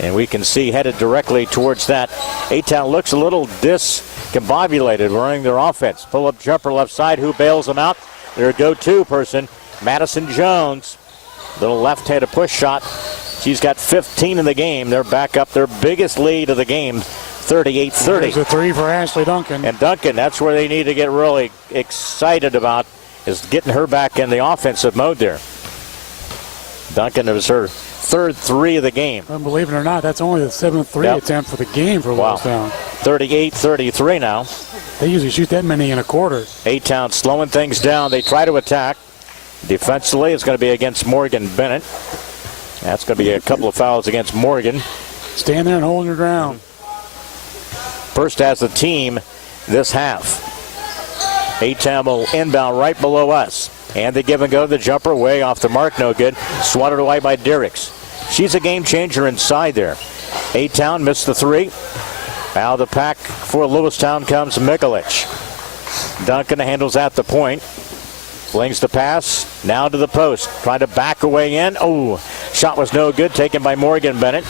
And we can see headed directly towards that. A-Town looks a little discombobulated running their offense. Pull-up jumper left side. Who bails them out? Their go-to person, Madison Jones. Little left-handed push shot. She's got 15 in the game. They're back up their biggest lead of the game, 38-30. There's a 3 for Ashley Duncan. And Duncan, that's where they need to get really excited about, is getting her back in the offensive mode there. Duncan, it was her third 3 of the game. And believe it or not, that's only the 7th 3 attempt for the game for Lewistown. 38-33 now. They usually shoot that many in a quarter. A-Town slowing things down. They try to attack. Defensively, it's going to be against Morgan Bennett. That's going to be a couple of fouls against Morgan. Stand there and hold your ground. First as the team this half. A-Town will inbound right below us. And they give and go. The jumper way off the mark. No good. Swatted away by Diericks. She's a game changer inside there. A-Town missed the 3. Out of the pack for Lewistown comes Mikulich. Duncan handles at the point. Flings the pass. Now to the post. Trying to back away in. Oh, shot was no good. Taken by Morgan Bennett.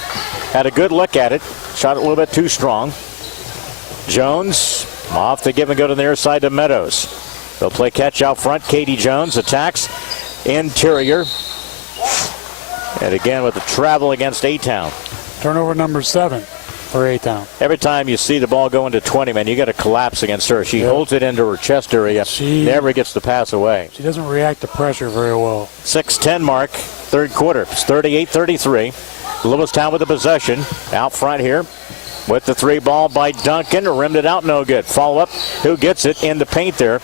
Had a good look at it. Shot a little bit too strong. Jones off the give and go to the near side to Meadows. They'll play catch out front. Katie Jones attacks interior. And again with the travel against A-Town. Turnover number 7 for A-Town. Every time you see the ball go into 20, man, you got to collapse against her. She holds it into her chest area. She never gets the pass away. She doesn't react to pressure very well. 6:10 mark, third quarter. It's 38-33. Lewistown with the possession. Out front here. With the 3 ball by Duncan. Rimmed it out, no good. Follow up. Who gets it in the paint there?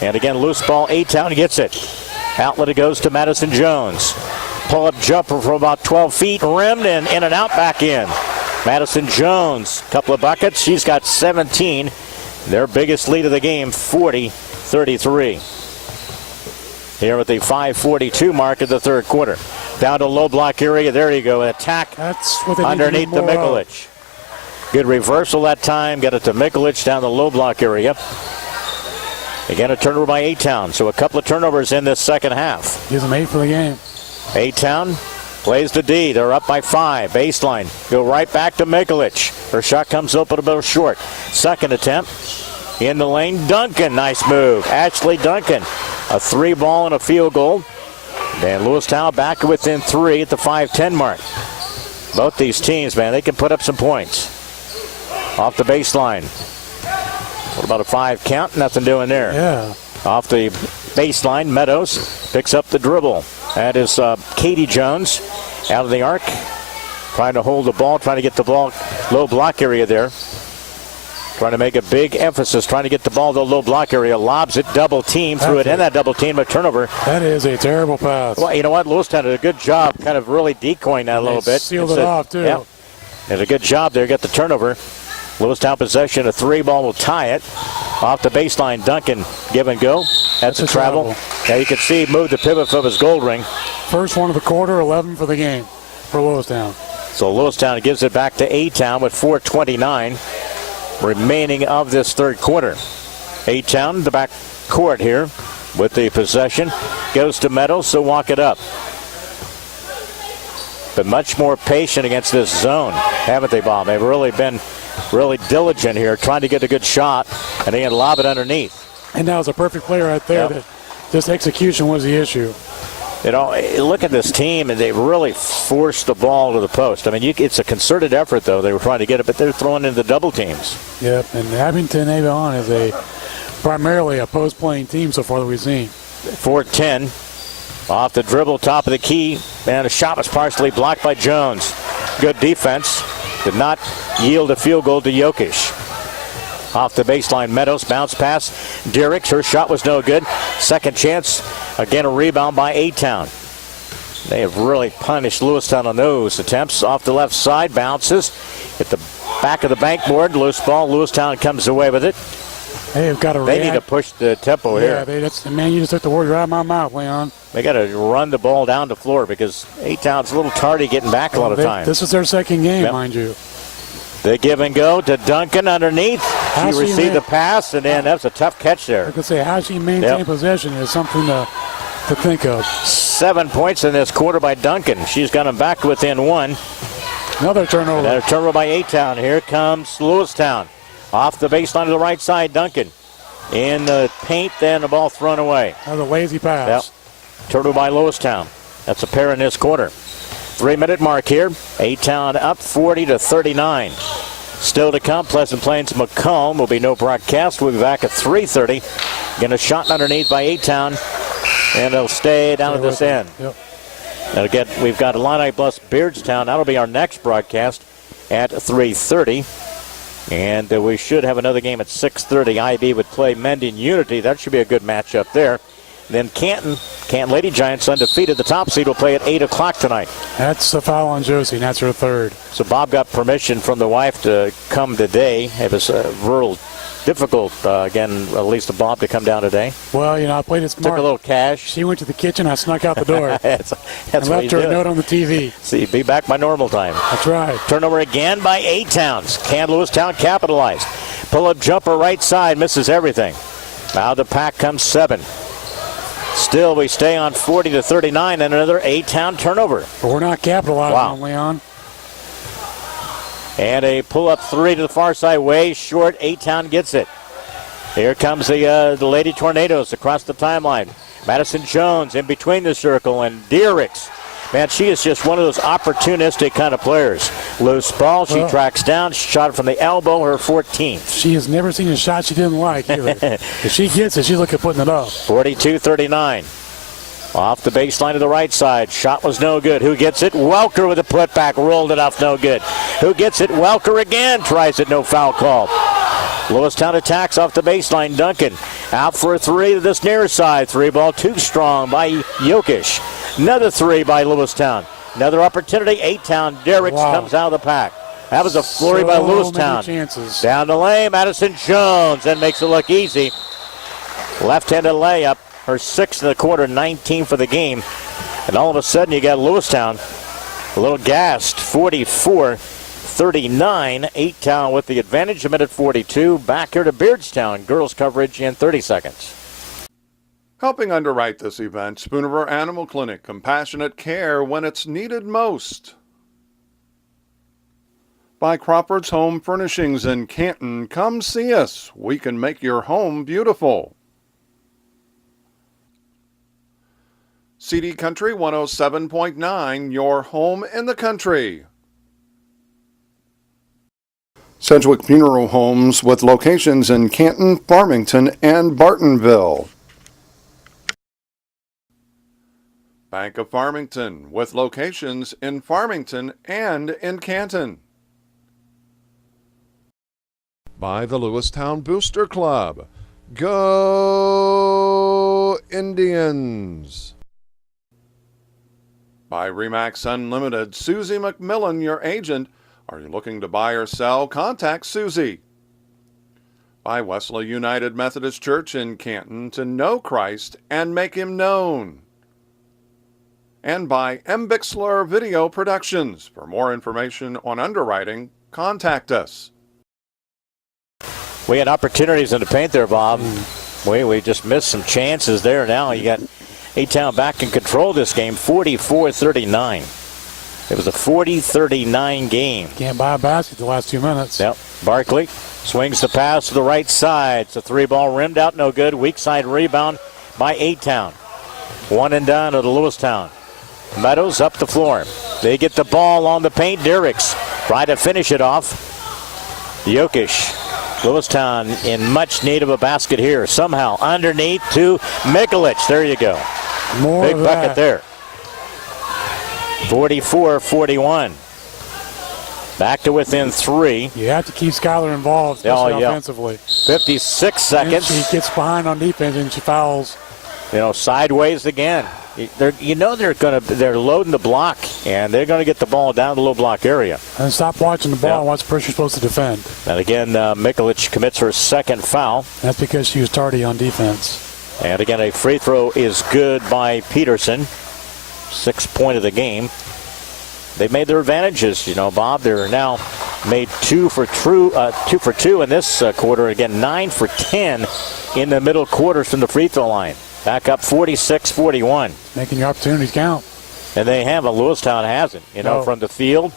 And again, loose ball. A-Town gets it. Outlet it goes to Madison Jones. Pull-up jumper for about 12 feet. Rimmed and in and out, back in. Madison Jones, couple of buckets. She's got 17. Their biggest lead of the game, 40-33. Here with the 5:42 mark of the third quarter. Down to low block area. There you go. Attack underneath the Mikulich. Good reversal that time. Got it to Mikulich down the low block area. Again, a turnover by A-Town. So a couple of turnovers in this second half. Gives them 8 for the game. A-Town plays the D. They're up by 5. Baseline. Go right back to Mikulich. Her shot comes up a little short. Second attempt. In the lane. Duncan. Nice move. Ashley Duncan. A 3 ball and a field goal. And Lewistown back within 3 at the 5:10 mark. Both these teams, man, they can put up some points. Off the baseline. What about a 5 count? Nothing doing there. Yeah. Off the baseline, Meadows picks up the dribble. That is Katie Jones. out of the arc. Trying to hold the ball, trying to get the ball low block area there. Trying to make a big emphasis, trying to get the ball to the low block area. Lobs it, double team, threw it in that double team, a turnover. That is a terrible pass. Well, you know what? Lewistown did a good job kind of really decoying that a little bit. Sealed it off, too. Yeah. Did a good job there, get the turnover. Lewistown possession, a 3-ball will tie it. Off the baseline, Duncan, give and go. That's a travel. Now you can see he moved the pivot of his gold ring. First one of the quarter, 11 for the game for Lewistown. So Lewistown gives it back to A-Town with 4:29 remaining of this third quarter. A-Town, the back court here with the possession. Goes to Meadows, so walk it up. But much more patient against this zone, haven't they, Bob? They've really been really diligent here, trying to get a good shot, and they can lob it underneath. And that was a perfect play right there. That just execution was the issue. You know, look at this team, and they really forced the ball to the post. I mean, it's a concerted effort, though. They were trying to get it, but they're throwing in the double teams. Yep, and Abingdon-Avon is primarily a post-playing team so far that we've seen. 4-10. Off the dribble, top of the key, and a shot was partially blocked by Jones. Good defense. Did not yield a field goal to Jokic. Off the baseline, Meadows, bounce pass. Derricks, her shot was no good. Second chance, again a rebound by A-Town. They have really punished Lewistown on those attempts. Off the left side, bounces. At the back of the backboard, loose ball. Lewistown comes away with it. They've got to They need to push the tempo here. Man, you just took the word right out of my mouth, Leon. They got to run the ball down the floor because A-Town's a little tardy getting back a lot of times. This is their second game, mind you. They give and go to Duncan underneath. She received the pass, and then that's a tough catch there. I could say how she maintained possession is something to think of. 7 points in this quarter by Duncan. She's got them back within one. Another turnover. Another turnover by A-Town. Here comes Lewistown. Off the baseline to the right side, Duncan. In the paint, then the ball thrown away. That was a lazy pass. Yep. Turnover by Lewistown. That's a pair in this quarter. 3-minute mark here. A-Town up 40-39. Still to come, Pleasant Plains Macomb will be no broadcast. We'll be back at 3:30. Getting a shot underneath by A-Town, and they'll stay down at this end. Yep. And again, we've got Illini plus Beardstown. That'll be our next broadcast at 3:30. And we should have another game at 6:30. IB would play Mendon Unity. That should be a good matchup there. Then Canton Lady Giants, undefeated, the top seed, will play at 8 o'clock tonight. That's a foul on Josie, and that's her third. So Bob got permission from the wife to come today. It was real difficult, again, at least to Bob to come down today. Well, I played it smart. Took a little cash. She went to the kitchen. I snuck out the door. that's and left her a note on the TV. See, be back by normal time. That's right. Turnover again by A-Towns. Can Lewistown capitalize? Pull-up jumper right side, misses everything. Now the pack comes 7. Still, we stay on 40-39, and another A-Town turnover. But we're not capitalizing on Leon. And a pull-up 3 to the far side, way short. A-Town gets it. Here comes the Lady Tornadoes across the timeline. Madison Jones in between the circle, and Derricks. Man, she is just one of those opportunistic kind of players. Loose ball, she tracks down, shot from the elbow, her 14th. She has never seen a shot she didn't like either. If she gets it, she's looking at putting it up. 42-39. Off the baseline to the right side. Shot was no good. Who gets it? Welker with a putback. Rolled it off, no good. Who gets it? Welker again. Tries it, no foul call. Lewistown attacks off the baseline. Duncan out for a 3 to this near side. 3-ball too strong by Jokic. Another 3 by Lewistown. Another opportunity. A-Town. Derricks comes out of the pack. That was a flurry by Lewistown. Down the lane, Madison Jones, and makes it look easy. Left-handed layup. Her 6th in the quarter, 19 for the game. And all of a sudden, you got Lewistown a little gassed. 44-39. A-Town with the advantage. A minute 42. Back here to Beardstown. Girls coverage in 30 seconds. Helping underwrite this event, Spoonriver Animal Clinic. Compassionate care when it's needed most. By Crawford's Home Furnishings in Canton. Come see us. We can make your home beautiful. CD Country 107.9, your home in the country. Sedgwick Funeral Homes with locations in Canton, Farmington, and Bartonville. Bank of Farmington, with locations in Farmington and in Canton. By the Lewistown Booster Club. Go Indians! By Remax Unlimited, Susie McMillan, your agent. Are you looking to buy or sell? Contact Susie. By Wesley United Methodist Church in Canton, to know Christ and make him known. And by M. Bixler Video Productions. For more information on underwriting, contact us. We had opportunities in the paint there, Bob. We just missed some chances there. Now you got A-Town back in control of this game, 44-39. It was a 40-39 game. Can't buy a basket the last 2 minutes. Yep. Barkley swings the pass to the right side. It's a three-ball rimmed out, no good. Weak side rebound by A-Town. One and done at Lewistown. Meadows up the floor. They get the ball on the paint. Derricks try to finish it off. Jokic. Lewistown in much need of a basket here. Somehow underneath to Mikulich. There you go. More big bucket there. 44-41. Back to within 3. You have to keep Skylar involved, especially offensively. 56 seconds. And she gets behind on defense and she fouls. Sideways again. They're loading the block, and they're going to get the ball down the low block area. And stop watching the ball and watch the person you're supposed to defend. And again, Mikulich commits her second foul. That's because she was tardy on defense. And again, a free throw is good by Peterson. 6th point of the game. They've made their advantages, Bob. They're now made 2 for 2 in this quarter. Again, 9 for 10 in the middle quarters from the free throw line. Back up 46-41. Making your opportunities count. And they haven't. Lewistown hasn't. From the field.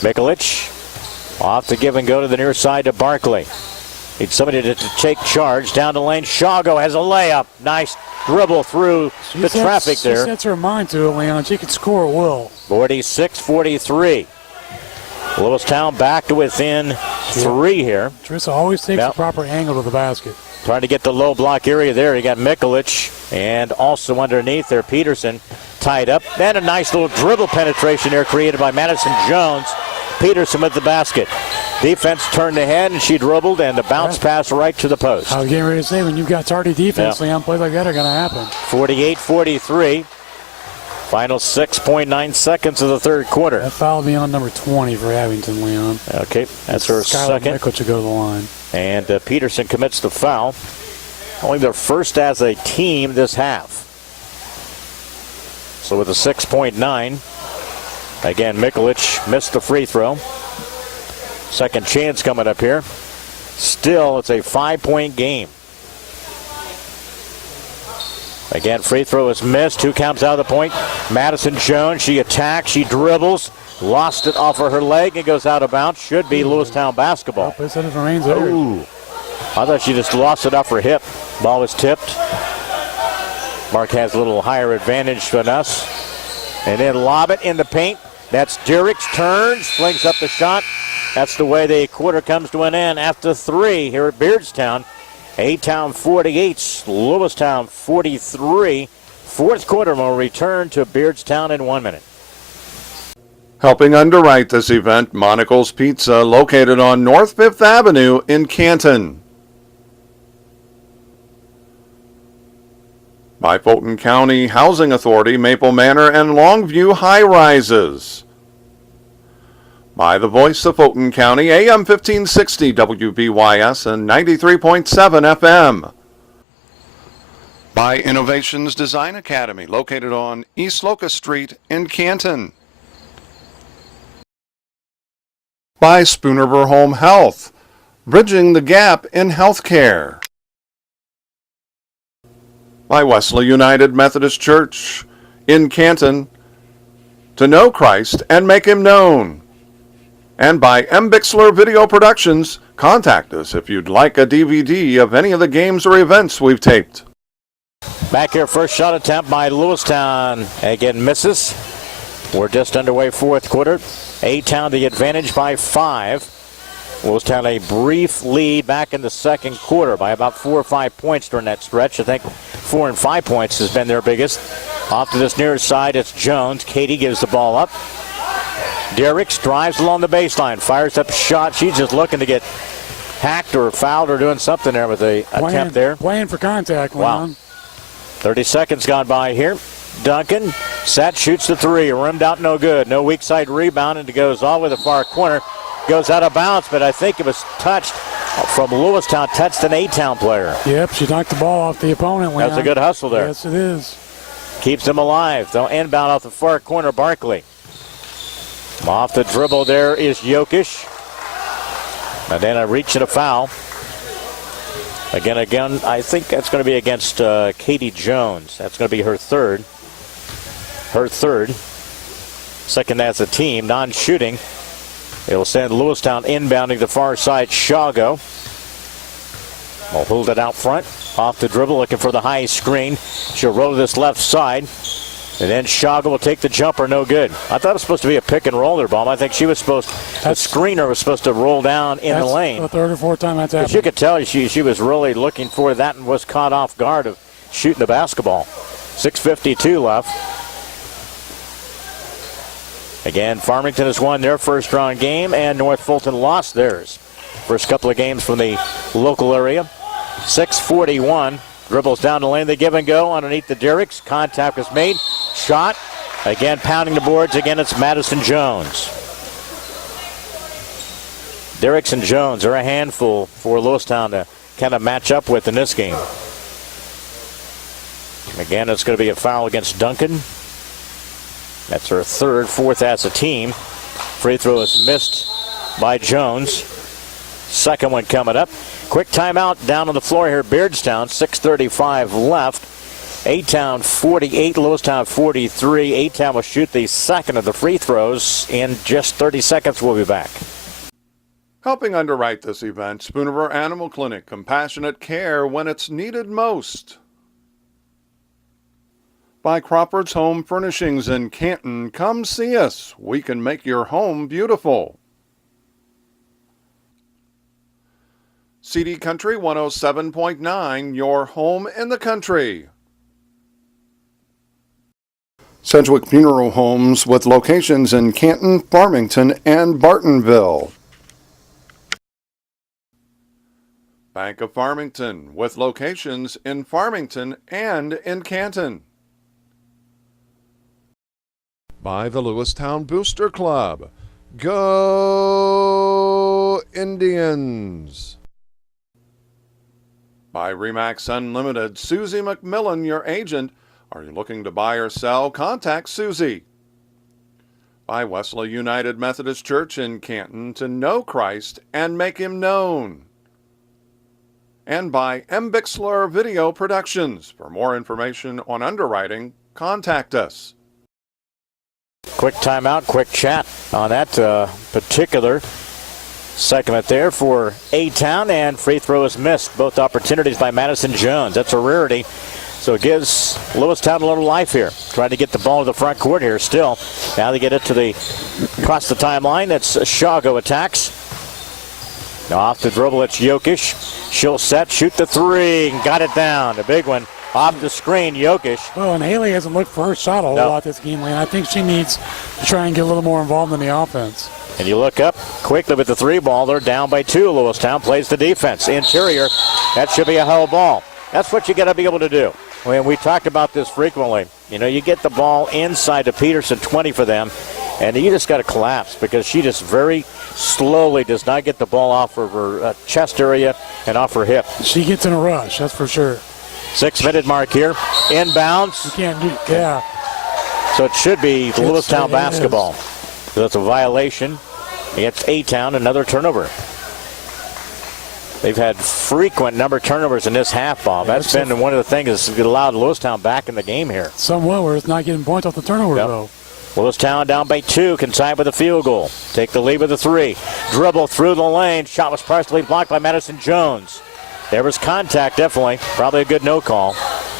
Mikulich off to give and go to the near side to Barkley. Need somebody to take charge. Down the lane. Shago has a layup. Nice dribble through the traffic there. She sets her mind to it, Leon. She can score at will. 46-43. Lewistown back to within 3 here. Teresa always takes the proper angle to the basket. Trying to get the low block area there. You got Mikulich and also underneath there Peterson tied up. And a nice little dribble penetration there created by Madison Jones. Peterson with the basket. Defense turned ahead and she dribbled and the bounce pass right to the post. I was getting ready to say, when you've got tardy defense, Leon, plays like that are going to happen. 48-43. Final 6.9 seconds of the third quarter. That foul will be on number 20 for Abingdon, Leon. Okay, that's her second. Mikulich to go to the line. And Peterson commits the foul. Only their first as a team this half. So with a 6.9, again, Mikulich missed the free throw. Second chance coming up here. Still, it's a 5-point game. Again, free throw is missed. 2 counts out of the point. Madison Jones, she attacks, she dribbles. Lost it off of her leg and goes out of bounds. Should be Lewistown basketball. It remains there. Ooh. I thought she just lost it off her hip. Ball was tipped. Mark has a little higher advantage than us. And then lob it in the paint. That's Derricks, turns, flings up the shot. That's the way the quarter comes to an end after 3 here at Beardstown. A-Town 48, Lewistown 43. Fourth quarter will return to Beardstown in 1 minute. Helping underwrite this event, Monocle's Pizza, located on North 5th Avenue in Canton. By Fulton County Housing Authority, Maple Manor and Longview High Rises. By the voice of Fulton County, AM 1560 WBYS and 93.7 FM. By Innovations Design Academy, located on East Locust Street in Canton. By Spoonerver Home Health, bridging the gap in healthcare. By Wesley United Methodist Church in Canton, to know Christ and make him known. And by M. Bixler Video Productions, contact us if you'd like a DVD of any of the games or events we've taped. Back here, first shot attempt by Lewistown. Again, misses. We're just underway fourth quarter. A-Town the advantage by 5. Lewistown a brief lead back in the second quarter by about 4 or 5 points during that stretch. I think 4 and 5 points has been their biggest. Off to this near side, it's Jones. Katie gives the ball up. Derricks drives along the baseline, fires up a shot. She's just looking to get hacked or fouled or doing something there with the attempt there. Playing for contact, Wow. Leon. 30 seconds gone by here. Duncan set, shoots the three, rimmed out, no good. No weak side rebound, and it goes all the way to the far corner. Goes out of bounds, but I think it was touched from Lewistown, touched an A-Town player. Yep, she knocked the ball off the opponent, Leon. That's a good hustle there. Yes, it is. Keeps them alive. They'll inbound off the far corner, Barkley. Off the dribble there is Jokic. And then a reach and a foul. Again, I think that's going to be against Katie Jones. That's going to be her third. Second as a team, non-shooting. It'll send Lewistown inbounding the far side. Shago will hold it out front. Off the dribble, looking for the high screen. She'll roll to this left side. And then Shago will take the jumper, no good. I thought it was supposed to be a pick and roll there, Bob. I think she was supposed, the screener was supposed to roll down in the lane. The third or fourth time that's happened. But you could tell she was really looking for that and was caught off guard of shooting the basketball. 6:52 left. Again, Farmington has won their first round game and North Fulton lost theirs. First couple of games from the local area. 6:41. Dribbles down the lane, they give and go underneath the Derricks. Contact was made. Shot. Again, pounding the boards. Again, it's Madison Jones. Derricks and Jones are a handful for Lewistown to kind of match up with in this game. Again, it's going to be a foul against Duncan. That's her third, fourth as a team. Free throw is missed by Jones. Second one coming up. Quick timeout down on the floor here. Beardstown, 6:35 left. A-Town 48, Lewistown 43. A-Town will shoot the second of the free throws in just 30 seconds. We'll be back. Helping underwrite this event, Spoon River Animal Clinic, compassionate care when it's needed most. By Crawford's Home Furnishings in Canton, come see us. We can make your home beautiful. CD Country 107.9, your home in the country. Sedgwick Funeral Homes with locations in Canton, Farmington, and Bartonville. Bank of Farmington with locations in Farmington and in Canton. By the Lewistown Booster Club. Go Indians! By Remax Unlimited, Susie McMillan, your agent. Are you looking to buy or sell? Contact Susie. By Wesley United Methodist Church in Canton, to know Christ and make him known. And by M. Bixler Video Productions. For more information on underwriting, contact us. Quick timeout, quick chat on that particular segment there for A-Town, and free throw is missed. Both opportunities by Madison Jones. That's a rarity. So it gives Lewistown a little life here. Trying to get the ball to the front court here still. Now they get it to the across the timeline. That's Shago attacks. Now off the dribble, it's Jokic. She'll set, shoot the three, and got it down. The big one off the screen, Jokic. Well, and Haley hasn't looked for her shot a whole lot this game, Lane. I think she needs to try and get a little more involved in the offense. And you look up quickly with the three ball. They're down by two. Lewistown plays the defense. Interior, that should be a hell ball. That's what you got to be able to do. I mean, we talked about this frequently. You know, you get the ball inside to Peterson, 20 for them, and you just got to collapse because she just very slowly does not get the ball off of her chest area and off her hip. She gets in a rush, that's for sure. 6-minute mark here. Inbounds. You can't do, yeah. So it should be Lewistown basketball. So that's a violation against A-Town, another turnover. They've had frequent number of turnovers in this half, Bob. That's been one of the things that's allowed Lewistown back in the game here. Somewhat where it's not getting points off the turnover, though. Lewistown down by two, can tie with a field goal. Take the lead with a three. Dribble through the lane. Shot was partially blocked by Madison Jones. There was contact, definitely. Probably a good no call.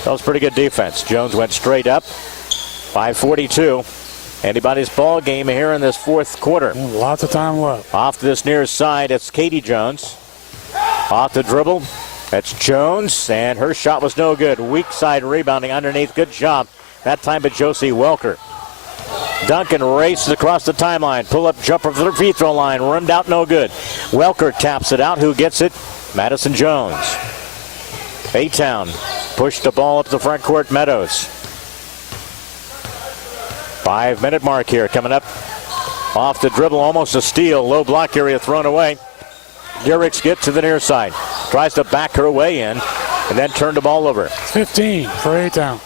That was pretty good defense. Jones went straight up. 5:42. Anybody's ball game here in this fourth quarter. Lots of time left. Off to this near side, it's Katie Jones. Off the dribble, that's Jones, and her shot was no good. Weak side rebounding underneath. Good job that time by Josie Welker. Duncan races across the timeline. Pull-up jumper for the free throw line. Rimmed out, no good. Welker taps it out. Who gets it? Madison Jones. A-Town pushed the ball up the front court. Meadows. 5-minute mark here coming up. Off the dribble, almost a steal. Low block area thrown away. Diericks gets to the near side. Tries to back her way in and then turn the ball over. 15 for A-Town.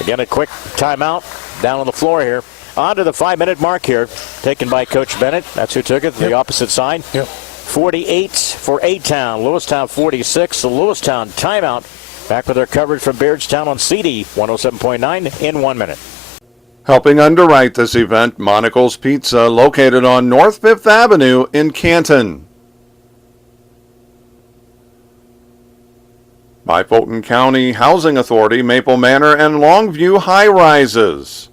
Again, a quick timeout down on the floor here. On to the 5-minute mark here, taken by Coach Bennett. That's who took it, the opposite side. 48 for A-Town, Lewistown 46. The Lewistown timeout. Back with our coverage from Beardstown on CD 107.9 in 1 minute. Helping underwrite this event, Monocle's Pizza, located on North 5th Avenue in Canton. By Fulton County Housing Authority, Maple Manor and Longview High Rises.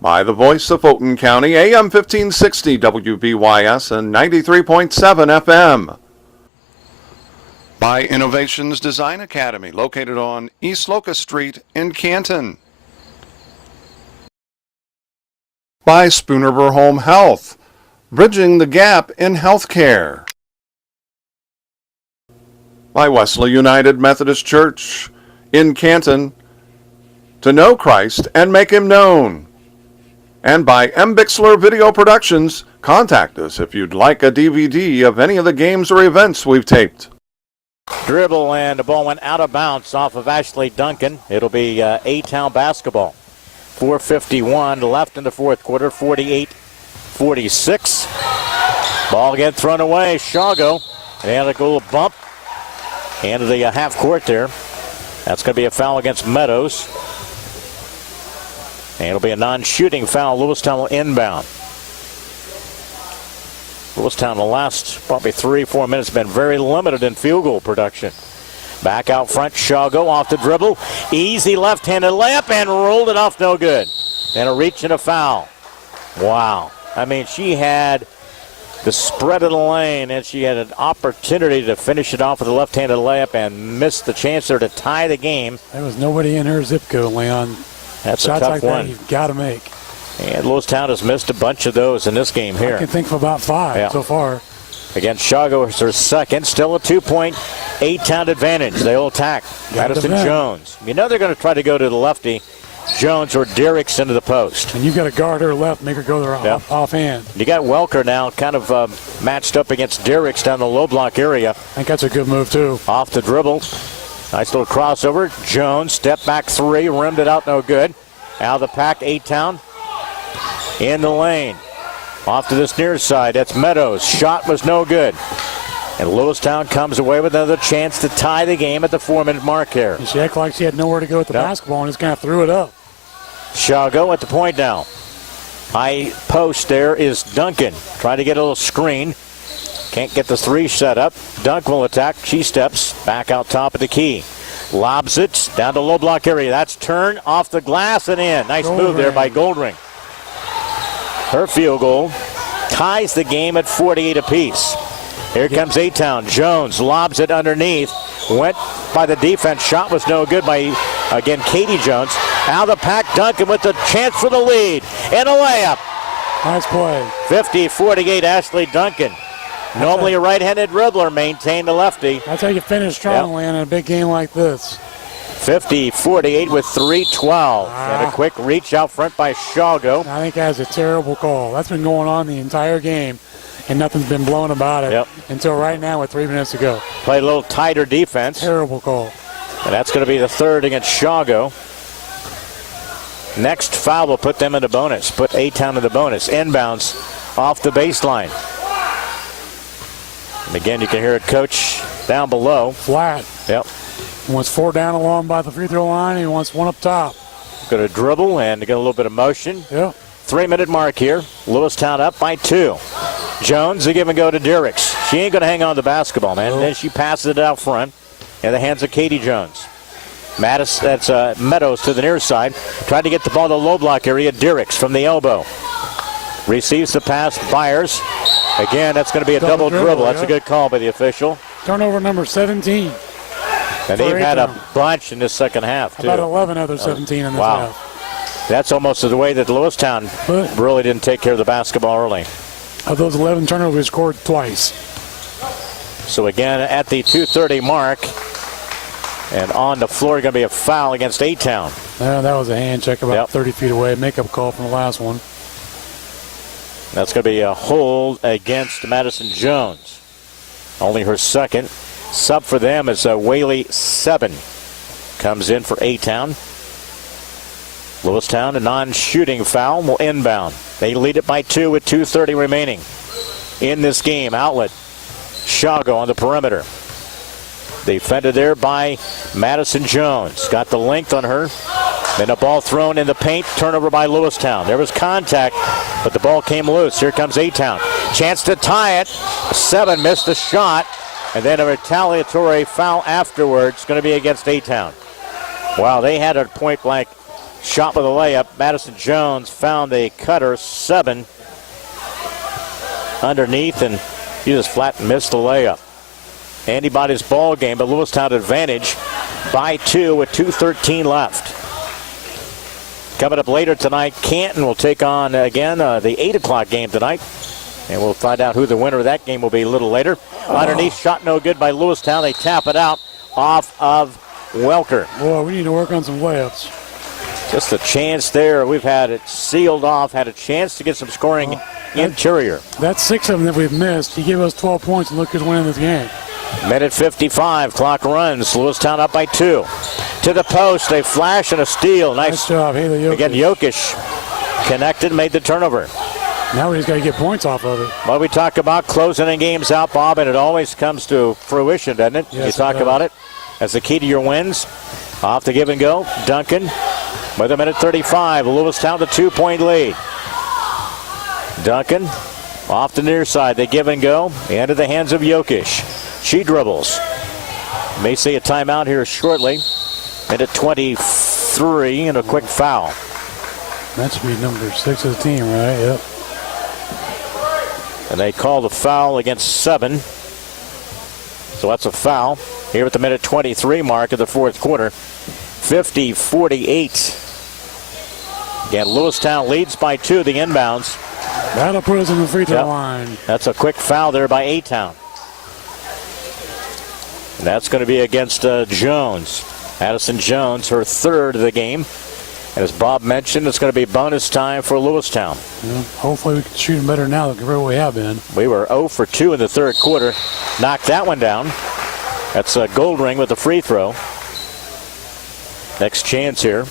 By the Voice of Fulton County, AM 1560 WBYS and 93.7 FM. By Innovations Design Academy, located on East Locust Street in Canton. By Spoonerver Home Health, bridging the gap in healthcare. By Wesley United Methodist Church in Canton, to know Christ and make him known. And by M. Bixler Video Productions. Contact us if you'd like a DVD of any of the games or events we've taped. Dribble, and the ball went out of bounds off of Ashley Duncan. It'll be A-Town basketball. 4:51 left in the fourth quarter, 48-46. Ball again thrown away. Shago, and they had a little bump into the half court there. That's going to be a foul against Meadows. And it'll be a non-shooting foul. Lewistown will inbound. Lewistown the last probably 3-4 minutes been very limited in field goal production. Back out front, Shago off the dribble. Easy left-handed layup and rolled it off, no good. And a reach and a foul. Wow. I mean, she had the spread of the lane and she had an opportunity to finish it off with a left-handed layup and missed the chance there to tie the game. There was nobody in her zip code, Leon. That's Shots a tough like one. that you've got to make. And Lewistown has missed a bunch of those in this game here. I can think of about 5 so far. Again, Shago is their second. Still a 2-point A-Town advantage. They'll attack Madison Jones. You know they're going to try to go to the lefty, Jones or Diericks into the post. And you've got to guard her left, make her go there offhand. You got Welker now kind of matched up against Diericks down the low block area. I think that's a good move, too. Off the dribble. Nice little crossover. Jones, step back three, rimmed it out, no good. Out of the pack, A-Town in the lane. Off to this near side, that's Meadows. Shot was no good. And Lewistown comes away with another chance to tie the game at the 4-minute mark here. And she acted like she had nowhere to go with the basketball and just kind of threw it up. Shago at the point now. High post there is Duncan. Trying to get a little screen. Can't get the three set up. Dunk will attack. She steps back out top of the key. Lobs it down to low block area. That's turned off the glass and in. Nice move there by Goldring. Her field goal ties the game at 48 apiece. Here comes A-Town. Jones lobs it underneath. Went by the defense. Shot was no good by, again, Katie Jones. Out of the pack, Duncan with the chance for the lead. And a layup. Nice play. 50-48, Ashley Duncan. Normally a right-handed dribbler, maintained the lefty. That's how you finish strongly in a big game like this. 50-48 with 3:12. And a quick reach out front by Shago. I think that's a terrible call. That's been going on the entire game, and nothing's been blown about it until right now with 3 minutes to go. Played a little tighter defense. Terrible call. And that's going to be the third against Shago. Next foul will put them in the bonus. Put A-Town in the bonus. Inbounds off the baseline. And again, you can hear it, Coach, down below. Flat. Yep. He wants 4 down along by the free throw line. He wants 1 up top. Going to dribble and get a little bit of motion. Yeah. 3-minute mark here. Lewistown up by 2. Jones, the give and go to Diericks. She ain't going to hang on to the basketball, man. And then she passes it out front in the hands of Katie Jones. Mattis, that's Meadows to the near side. Tried to get the ball to the low block area. Diericks from the elbow. Receives the pass. Byers. Again, that's going to be a double dribble. That's a good call by the official. Turnover number 17. And they've had a bunch in this second half, too. About 11 other 17 in this half. That's almost the way that Lewistown really didn't take care of the basketball early. Of those 11 turnovers, we scored twice. So again, at the 2:30 mark, and on the floor, going to be a foul against A-Town. That was a hand check about 30 feet away. Makeup call from the last one. That's going to be a hold against Madison Jones. Only her second. Sub for them is Whaley 7. Comes in for A-Town. Lewistown, a non-shooting foul, will inbound. They lead it by 2 with 2:30 remaining in this game. Outlet. Shago on the perimeter. Defended there by Madison Jones. Got the length on her. Then a ball thrown in the paint. Turnover by Lewistown. There was contact, but the ball came loose. Here comes A-Town. Chance to tie it. 7 missed the shot. And then a retaliatory foul afterwards. Going to be against A-Town. Wow, they had a point-blank shot with a layup. Madison Jones found the cutter. 7 underneath, and he just flat missed the layup. Anybody's ball game, but Lewistown advantage by 2 with 2:13 left. Coming up later tonight, Canton will take on again the 8 o'clock game tonight. And we'll find out who the winner of that game will be a little later. Underneath, shot no good by Lewistown. They tap it out off of Welker. Boy, we need to work on some layups. Just a chance there. We've had it sealed off, had a chance to get some scoring interior. That's 6 of them that we've missed. He gave us 12 points and look who's winning this game. Minute 55, clock runs. Lewistown up by 2. To the post, a flash and a steal. Nice job, Haley Jokic. Again, Jokic connected, made the turnover. Now we just got to get points off of it. Well, we talk about closing the games out, Bob, and it always comes to fruition, doesn't it? Yes, you talk about it as the key to your wins. Off the give and go, Duncan with a minute 35. Lewistown the 2-point lead. Duncan off the near side. They give and go into the hands of Jokic. She dribbles. May see a timeout here shortly. Minute 23 and a quick foul. That should be number 6 of the team, right? Yep. And they call the foul against 7. So that's a foul here at the minute 23 mark of the fourth quarter. 50-48. Again, Lewistown leads by 2, the inbounds. That'll put us in the free throw line. That's a quick foul there by A-Town. And that's going to be against Jones. Addison Jones, her 3rd of the game. And as Bob mentioned, it's going to be bonus time for Lewistown. Yeah, hopefully we can shoot them better now than we have been. We were 0 for 2 in the third quarter. Knocked that one down. That's Goldring with the free throw. Next chance here.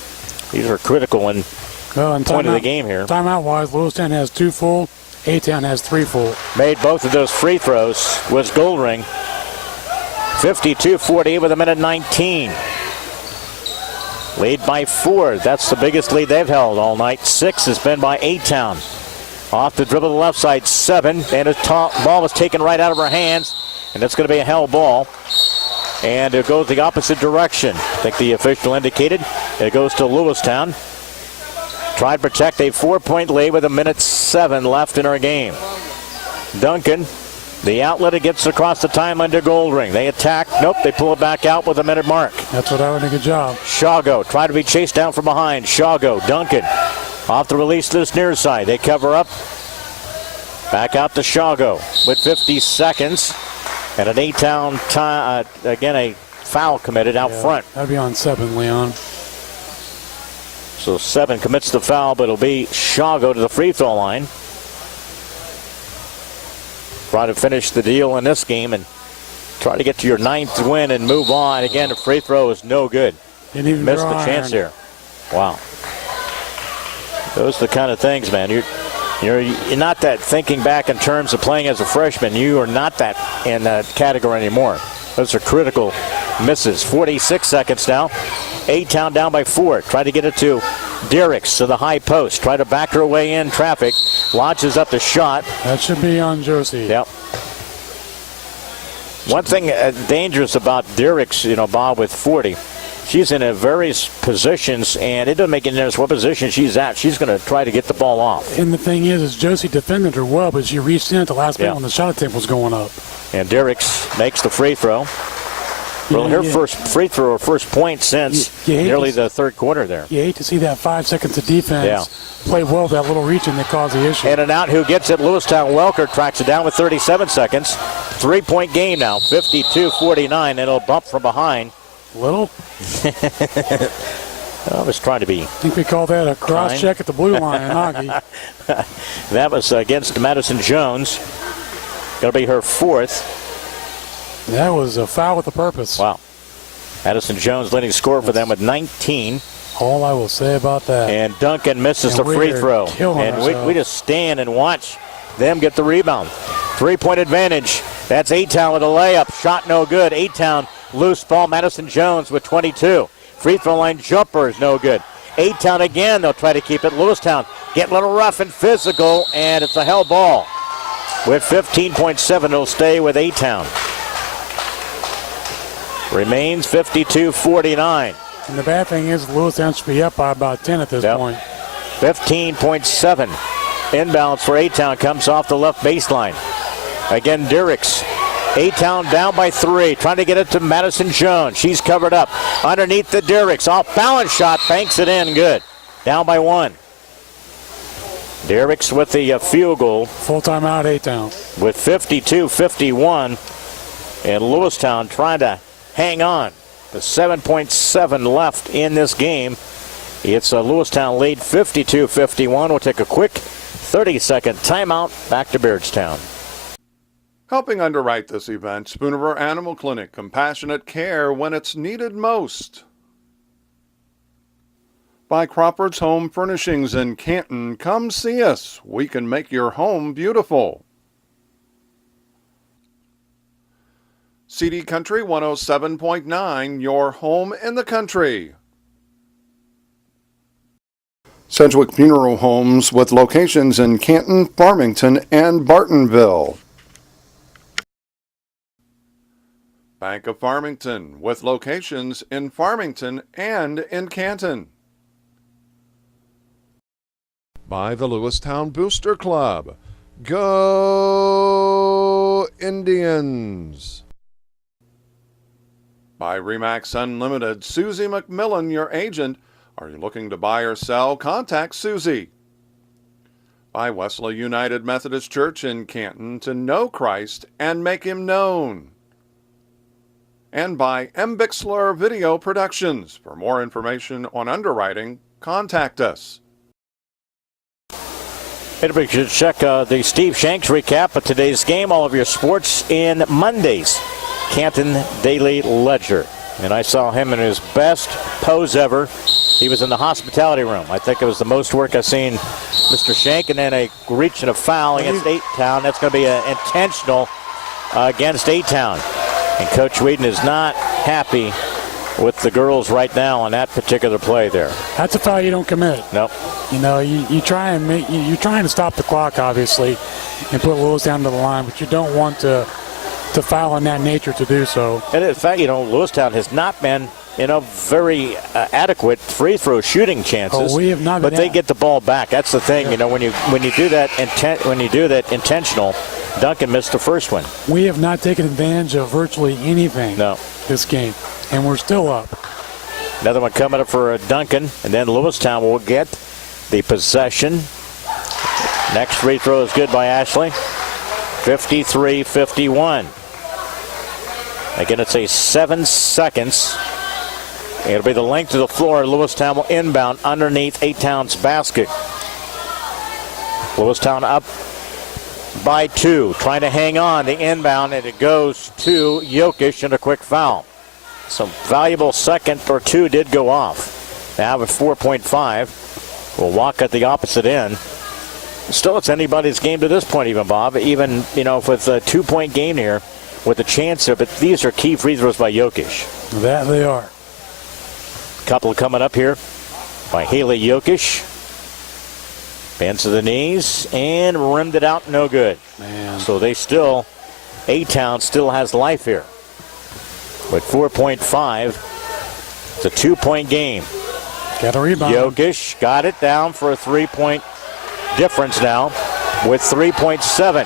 These are critical in point of the game here. Timeout-wise, Lewistown has 2 full. A-Town has 3 full. Made both of those free throws was Goldring. 52-48 with a minute 19. Lead by 4. That's the biggest lead they've held all night. 6 has been by A-Town. Off the dribble to the left side, 7. And a ball was taken right out of her hands. And that's going to be a held ball. And it goes the opposite direction. I think the official indicated. It goes to Lewistown. Tried to protect a 4-point lead with a minute 7 left in our game. Duncan, the outlet, it gets across the timeline to Goldring. They attack. Nope, they pull it back out with a minute mark. That's what I would do. Good job. Shago tried to be chased down from behind. Shago, Duncan, off the release to this near side. They cover up. Back out to Shago with 50 seconds. And an A-Town time, again, a foul committed out front. That'd be on 7, Leon. So 7 commits the foul, but it'll be Shago to the free throw line. Try to finish the deal in this game and try to get to your 9th win and move on. Again, the free throw is no good. Didn't even missed the chance here. Wow. Those are the kind of things, man. You're not that thinking back in terms of playing as a freshman. You are not that in that category anymore. Those are critical misses. 46 seconds now. A-Town down by 4. Try to get it to Derricks to the high post. Try to back her way in traffic. Launches up the shot. That should be on Josie. Yep. One thing dangerous about Derricks, Bob, with 40. She's in various positions, and it doesn't make any difference what position she's at. She's going to try to get the ball off. And the thing is Josie defended her well, but she reached in at the last minute when the shot attempt was going up. And Derricks makes the free throw. Well, her first free throw, her first point since nearly the third quarter there. You hate to see that 5 seconds of defense play well with that little reach and that caused the issue. And an out who gets it, Lewistown Welker tracks it down with 37 seconds. 3-point game now, 52-49. It'll bump from behind. Little? I was trying to be. I think we call that a cross check at the blue line in Augie. That was against Madison Jones. Going to be her fourth. That was a foul with a purpose. Wow. Madison Jones leading scorer for them with 19. All I will say about that. And Duncan misses the free throw. And we just stand and watch them get the rebound. 3-point advantage. That's A-Town with a layup. Shot no good. A-Town loose ball. Madison Jones with 22. Free throw line jumper is no good. A-Town again. They'll try to keep it. Lewistown get a little rough and physical, and it's a hell ball. With 15.7, it'll stay with A-Town. Remains 52-49. And the bad thing is Lewistown should be up by about 10 at this point. 15.7. Inbounds for A-Town comes off the left baseline. Again, Dirks. A-Town down by 3, trying to get it to Madison Jones. She's covered up. Underneath the Dirks. Off balance shot, banks it in. Good. Down by 1. Dirks with the field goal. Full timeout, A-Town. With 52-51. And Lewistown trying to hang on. The 7.7 left in this game. It's a Lewistown lead 52-51. We'll take a quick 30-second timeout. Back to Beardstown. Helping underwrite this event, Spooniver Animal Clinic, compassionate care when it's needed most. By Crawford's Home Furnishings in Canton, come see us. We can make your home beautiful. CD Country 107.9, your home in the country. Sedgwick Funeral Homes with locations in Canton, Farmington, and Bartonville. Bank of Farmington with locations in Farmington and in Canton. By the Lewistown Booster Club. Go Indians! By Remax Unlimited, Susie McMillan, your agent. Are you looking to buy or sell? Contact Susie. By Wesley United Methodist Church in Canton, to know Christ and make him known. And by M. Bixler Video Productions. For more information on underwriting, contact us. We should check the Steve Shanks recap of today's game. All of your sports in Monday's Canton Daily Ledger. And I saw him in his best pose ever. He was in the hospitality room. I think it was the most work I've seen Mr. Shank, and then a reach and a foul against A-Town. That's going to be intentional against A-Town. And Coach Whedon is not happy with the girls right now on that particular play there. That's a foul you don't commit. Nope. You know, you try and you're trying to stop the clock, obviously, and put Lewis down to the line, but you don't want to foul in that nature to do so. And in fact, Lewistown has not been, very adequate free throw shooting chances. We have not. But they get the ball back. That's the thing. Yeah. When you do that intentional, Duncan missed the first one. We have not taken advantage of virtually anything. This game, and we're still up. Another one coming up for Duncan, and then Lewistown will get the possession. Next free throw is good by Ashley. 53-51. Again, it's a 7 seconds. It'll be the length of the floor. Lewistown will inbound underneath A-Town's basket. Lewistown up by 2, trying to hang on. The inbound, and it goes to Jokic and a quick foul. Some valuable second or two did go off. Now with 4.5, we'll walk at the opposite end. Still, it's anybody's game to this point, even, Bob. Even, with a 2-point game here, with a chance of it, these are key free throws by Jokic. That they are. Couple coming up here by Haley Jokic. Bends to the knees and rimmed it out, no good. Man. So A-Town still has life here. With 4.5, it's a 2-point game. Got a rebound. Jokic got it down for a 3-point difference now with 3.7.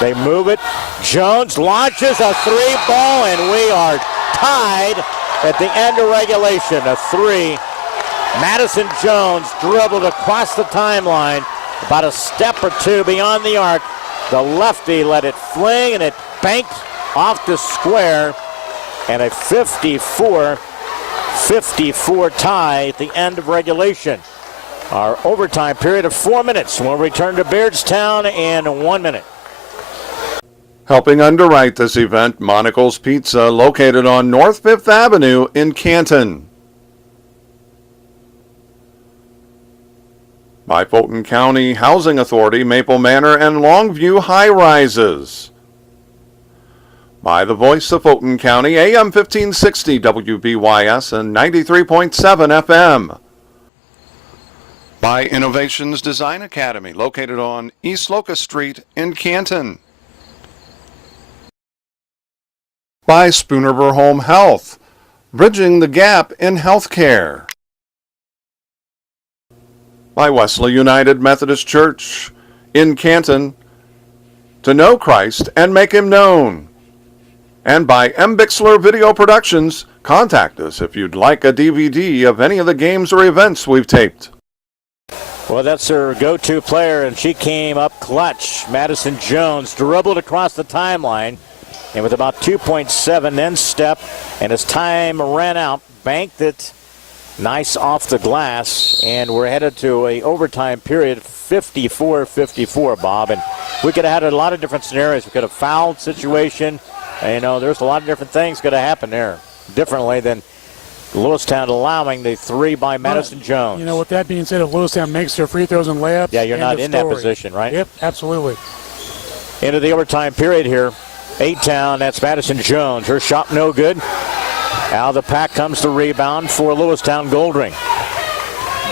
They move it. Jones launches a 3 ball, and we are tied at the end of regulation. A three. Madison Jones dribbled across the timeline, about a step or two beyond the arc. The lefty let it fling, and it banked off the square. And a 54-54 tie at the end of regulation. Our overtime period of 4 minutes. We'll return to Beardstown in 1 minute. Helping underwrite this event, Monocle's Pizza, located on North 5th Avenue in Canton. By Fulton County Housing Authority, Maple Manor and Longview High Rises. By the voice of Fulton County, AM 1560 WBYS and 93.7 FM. By Innovations Design Academy, located on East Locust Street in Canton. By Spoonerver Home Health, bridging the gap in healthcare. By Wesley United Methodist Church in Canton, to know Christ and make him known. And by M. Bixler Video Productions, contact us if you'd like a DVD of any of the games or events we've taped. Well, that's her go-to player, and she came up clutch. Madison Jones dribbled across the timeline, and with about 2.7 then step, and as time ran out, banked it nice off the glass, and we're headed to a overtime period, 54-54, Bob. And we could have had a lot of different scenarios. We could have fouled situation. You know, there's a lot of different things could have happened there differently than Lewistown allowing the three by Madison Jones. You know, with that being said, if Lewistown makes their free throws and layups, yeah, you're not in that position, right? Yep, absolutely. Into the overtime period here. Town, that's Madison Jones. Her shot no good. Out of the pack comes the rebound for Lewistown Goldring.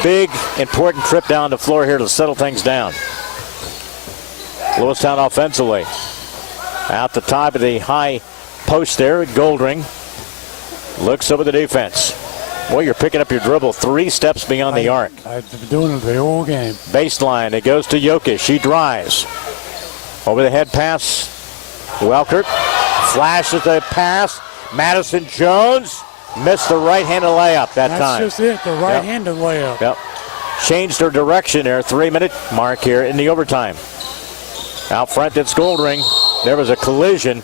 Big, important trip down the floor here to settle things down. Lewistown offensively. Out the top of the high post there, Goldring looks over the defense. Boy, you're picking up your dribble 3 steps beyond the arc. I've been doing it the whole game. Baseline, it goes to Jokic. She drives. Over the head pass, Welker flashes the pass. Madison Jones missed the right-handed layup that time. That's just it, the right-handed layup. Yep. Changed her direction there. 3-minute mark here in the overtime. Out front, it's Goldring. There was a collision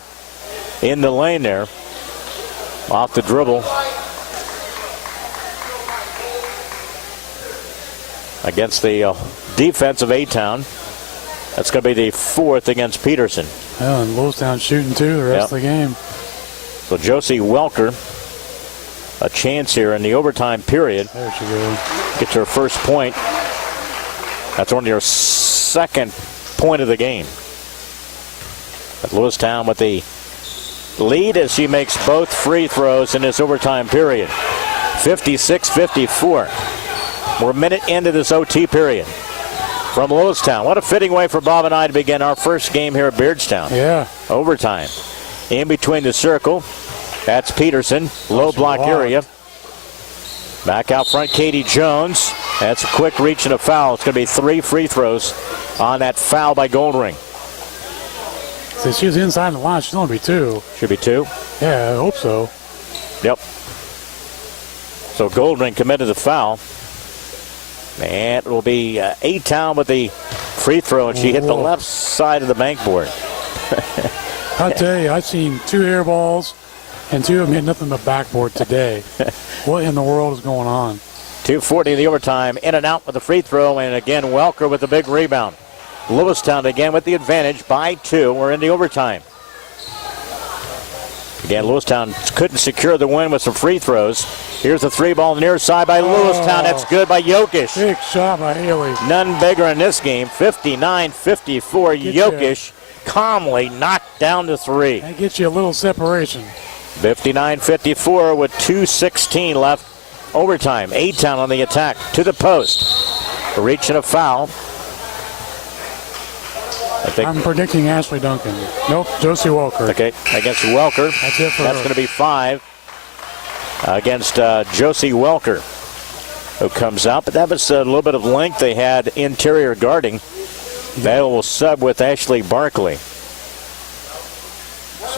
in the lane there. Off the dribble. Against the defense of A-Town. That's going to be the 4th against Peterson. Well, and Lewistown shooting too the rest of the game. So Josie Welker, a chance here in the overtime period. There she goes. Gets her first point. That's only her second point of the game. But Lewistown with the lead as she makes both free throws in this overtime period. 56-54. We're a minute into this OT period. From Lewistown. What a fitting way for Bob and I to begin our first game here at Beardstown. Yeah. Overtime. In between the circle, that's Peterson. Low block area. Back out front, Katie Jones. That's a quick reach and a foul. It's going to be 3 free throws on that foul by Goldring. So she was inside the line. She's only be 2. Should be 2. Yeah, I hope so. Yep. So Goldring committed the foul. And it will be A-Town with the free throw, and she hit the left side of the bankboard. I'll tell you, I've seen 2 air balls, and 2 of them hit nothing but backboard today. What in the world is going on? 2:40 in the overtime. In and out with the free throw, and again, Welker with the big rebound. Lewistown again with the advantage by 2. We're in the overtime. Again, Lewistown couldn't secure the win with some free throws. Here's the 3-ball near side by Lewistown. That's good by Jokic. Big shot by Haley. None bigger in this game. 59-54. Jokic calmly knocked down the 3. That gets you a little separation. 59-54 with 2:16 left. Overtime. A-Town on the attack to the post. Reach and a foul. I'm predicting Ashley Duncan. Nope, Josie Welker. Okay, against Welker. That's it for That's her. going to be 5 against Josie Welker, who comes out. But that was a little bit of length they had interior guarding. They will sub with Ashley Barkley.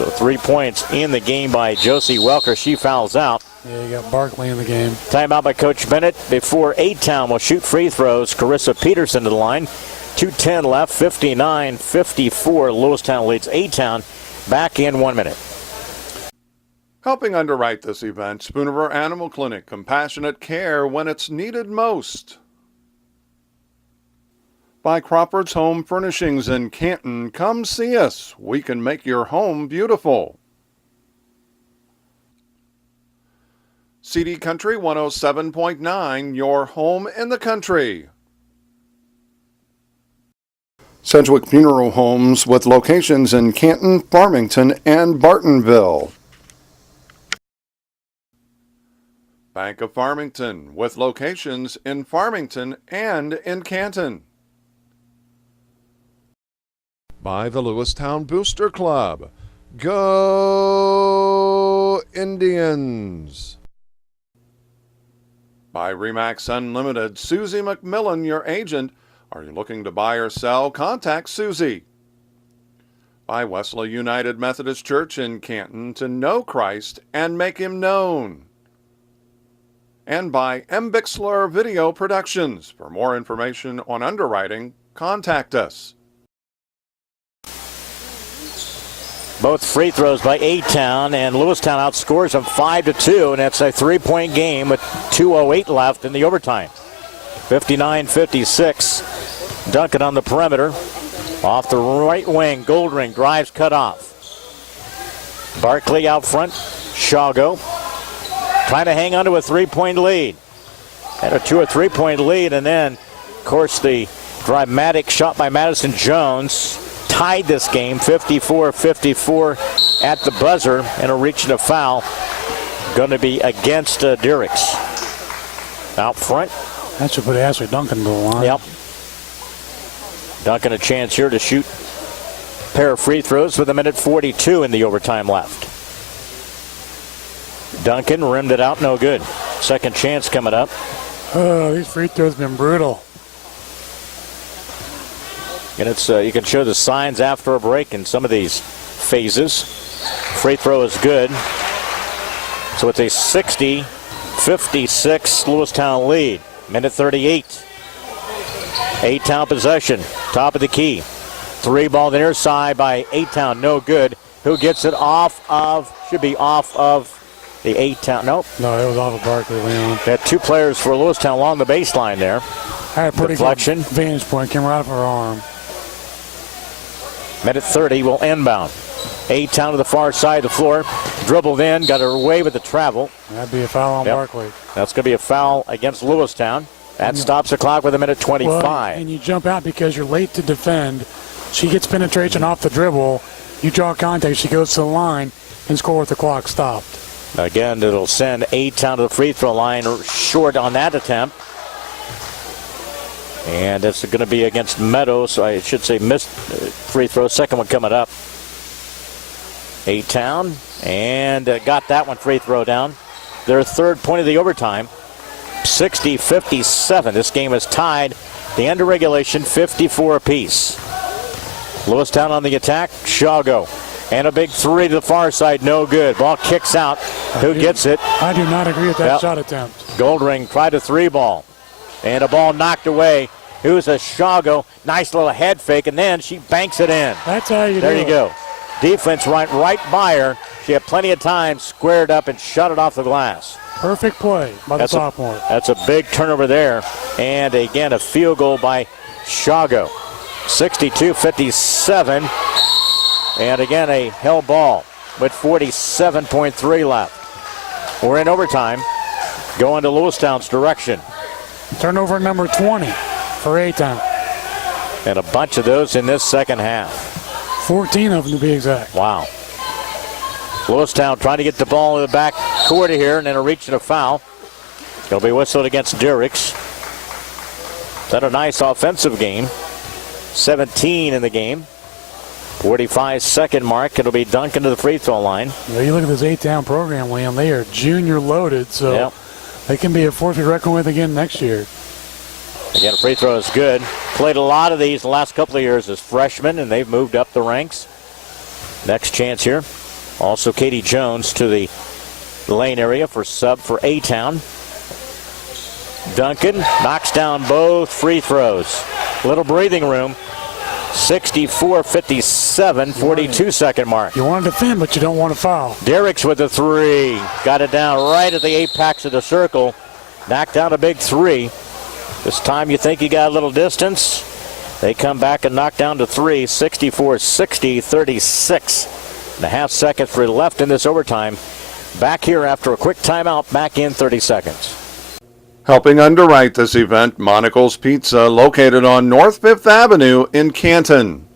So 3 points in the game by Josie Welker. She fouls out. Yeah, you got Barkley in the game. Timeout by Coach Bennett before A-Town will shoot free throws. Carissa Peterson to the line. 2:10 left, 59-54. Lewistown leads A-Town. Back in 1 minute. Helping underwrite this event, Spooniver Animal Clinic, compassionate care when it's needed most. By Crawford's Home Furnishings in Canton, come see us. We can make your home beautiful. CD Country 107.9, your home in the country. Sedgwick Funeral Homes with locations in Canton, Farmington, and Bartonville. Bank of Farmington with locations in Farmington and in Canton. By the Lewistown Booster Club. Go Indians! By Remax Unlimited, Susie McMillan, your agent. Are you looking to buy or sell? Contact Susie. By Wesley United Methodist Church in Canton, to know Christ and make him known. And by M. Bixler Video Productions. For more information on underwriting, contact us. Both free throws by A-Town, and Lewistown outscores them 5-2, and that's a 3-point game with 2:08 left in the overtime. 59-56. Duncan on the perimeter. Off the right wing, Goldring drives cut off. Barkley out front. Shago trying to hang on to a 3-point lead. Had a 2 or 3-point lead, and then, of course, the dramatic shot by Madison Jones tied this game 54-54 at the buzzer, and a reach and a foul going to be against Diericks. Out front. That should put Ashley Duncan to the line. Yep. Duncan a chance here to shoot a pair of free throws with 1:42 in the overtime left. Duncan rimmed it out, no good. Second chance coming up. Oh, these free throws have been brutal. And it's you can show the signs after a break in some of these phases. Free throw is good. So it's a 60-56 Lewistown lead. Minute 38. A-Town possession. Top of the key. Three ball the near side by A-Town. No good. Who gets it off of? Should be off of the A-Town. Nope. No, it was off of Barkley, Leon. They had two players for Lewistown along the baseline there. I had a pretty deflection. good vantage point. Came right off her arm. Minute 30 will inbound. A-Town to the far side of the floor. Dribbled in. Got her away with the travel. That'd be a foul on Barkley. That's going to be a foul against Lewistown. That stops the clock with 1:25. Well, and you jump out because you're late to defend. She gets penetration off the dribble. You draw contact. She goes to the line and score with the clock stopped. Again, it'll send A-Town to the free throw line short on that attempt. And it's going to be against Meadows. So I should say missed free throw. Second one coming up. A-Town. And got that one free throw down. Their third point of the overtime. 60-57. This game is tied. The end of regulation, 54 apiece. Lewistown on the attack. Shago. And a big three to the far side. No good. Ball kicks out. Who gets it? I do not agree with that shot attempt. Goldring tried a three ball. And a ball knocked away. Who's a Shago. Nice little head fake. And then she banks it in. That's how you do it. There you go. Defense right by her. She had plenty of time, squared up, and shut it off the glass. Perfect play by the sophomore. That's a big turnover there. And again, a field goal by Shago. 62-57. And again, a held ball with 47.3 left. We're in overtime. Going to Lewistown's direction. Turnover number 20 for A-Town. And a bunch of those in this second half. 14 of them to be exact. Wow. Lewistown trying to get the ball in the back court here, and then a reach and a foul. It'll be whistled against Diericks. That a nice offensive game. 17 in the game. 45-second mark. It'll be Duncan to the free throw line. You look at this A-Town program, Liam. They are junior loaded, so they can be a force to reckon with again next year. Again, free throw is good. Played a lot of these the last couple of years as freshmen, and they've moved up the ranks. Next chance here. Also, Katie Jones to the lane area for sub for A-Town. Duncan knocks down both free throws. Little breathing room. 64-57, 42-second mark. You want to defend, but you don't want to foul. Derricks with the three. Got it down right at the apex of the circle. Knocked down a big three. This time you think you got a little distance. They come back and knock down to three. 64-60, 36 and a half seconds left in this overtime. Back here after a quick timeout, back in 30 seconds. Helping underwrite this event, Monocle's Pizza, located on North 5th Avenue in Canton.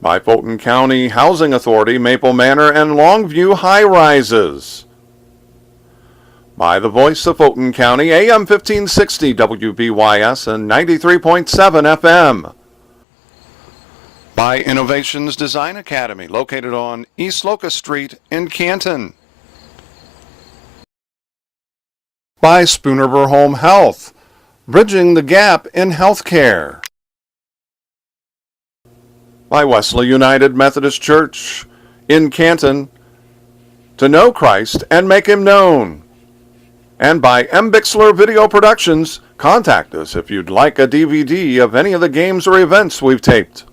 By Fulton County Housing Authority, Maple Manor and Longview High Rises. By the Voice of Fulton County, AM 1560 WBYS and 93.7 FM. By Innovations Design Academy, located on East Locust Street in Canton. By Spoonerver Home Health, bridging the gap in healthcare. By Wesley United Methodist Church in Canton, to know Christ and make him known. And by M. Bixler Video Productions, contact us if you'd like a DVD of any of the games or events we've taped.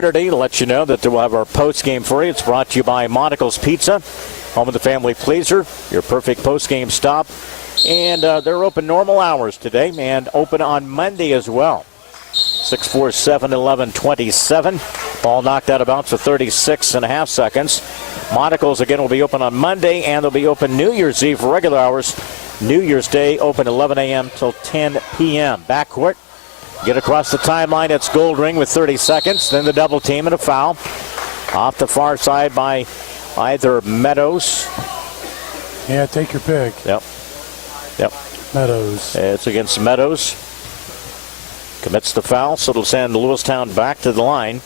Saturday to let you know that we'll have our post-game for you. It's brought to you by Monocle's Pizza, home of the family pleaser, your perfect post-game stop. And they're open normal hours today and open on Monday as well. 6-4-7-11-27. Ball knocked out of bounds for 36 and a half seconds. Monocle's again will be open on Monday, and they'll be open New Year's Eve for regular hours. New Year's Day open 11 a.m. till 10 p.m. Backcourt. Get across the timeline. It's Goldring with 30 seconds. Then the double team and a foul. Off the far side by either Meadows. Yeah, take your pick. Yep. Meadows. It's against Meadows. Commits the foul, so it'll send Lewistown back to the line.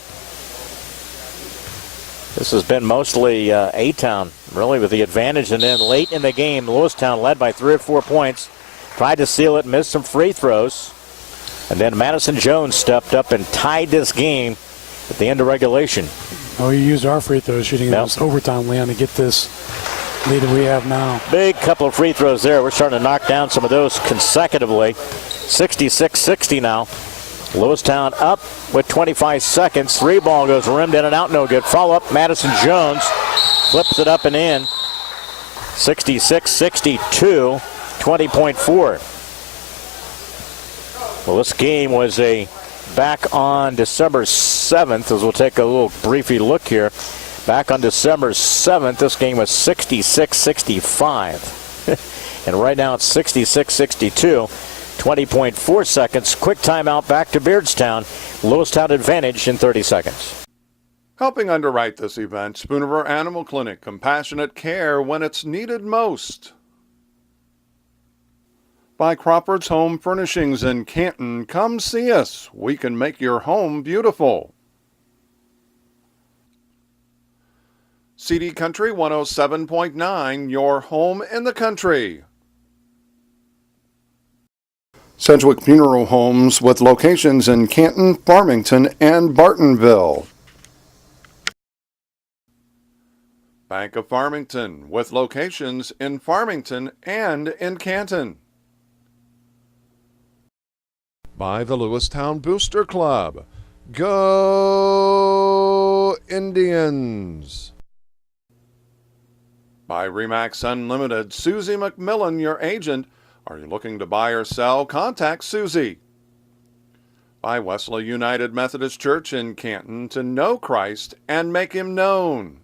This has been mostly A-Town, really, with the advantage. And then late in the game, Lewistown led by 3 or 4 points. Tried to seal it, missed some free throws. And then Madison Jones stepped up and tied this game at the end of regulation. Oh, you used our free throw shooting in this overtime, Leon, to get this lead that we have now. Big couple of free throws there. We're starting to knock down some of those consecutively. 66-60 now. Lewistown up with 25 seconds. 3 ball goes rimmed in and out, no good. Follow up, Madison Jones flips it up and in. 66-62, 20.4. Well, this game was back on December 7th, as we'll take a little briefy look here. Back on December 7th, this game was 66-65. And right now it's 66-62. 20.4 seconds. Quick timeout back to Beardstown. Lewistown advantage in 30 seconds. Helping underwrite this event, Spoonerver Animal Clinic, compassionate care when it's needed most. By Crawford's Home Furnishings in Canton, come see us. We can make your home beautiful. CD Country 107.9, your home in the country. Sedgwick Funeral Homes with locations in Canton, Farmington, and Bartonville. Bank of Farmington with locations in Farmington and in Canton. By the Lewistown Booster Club. Go Indians! By Remax Unlimited, Susie McMillan, your agent. Are you looking to buy or sell? Contact Susie. By Wesley United Methodist Church in Canton, to know Christ and make him known.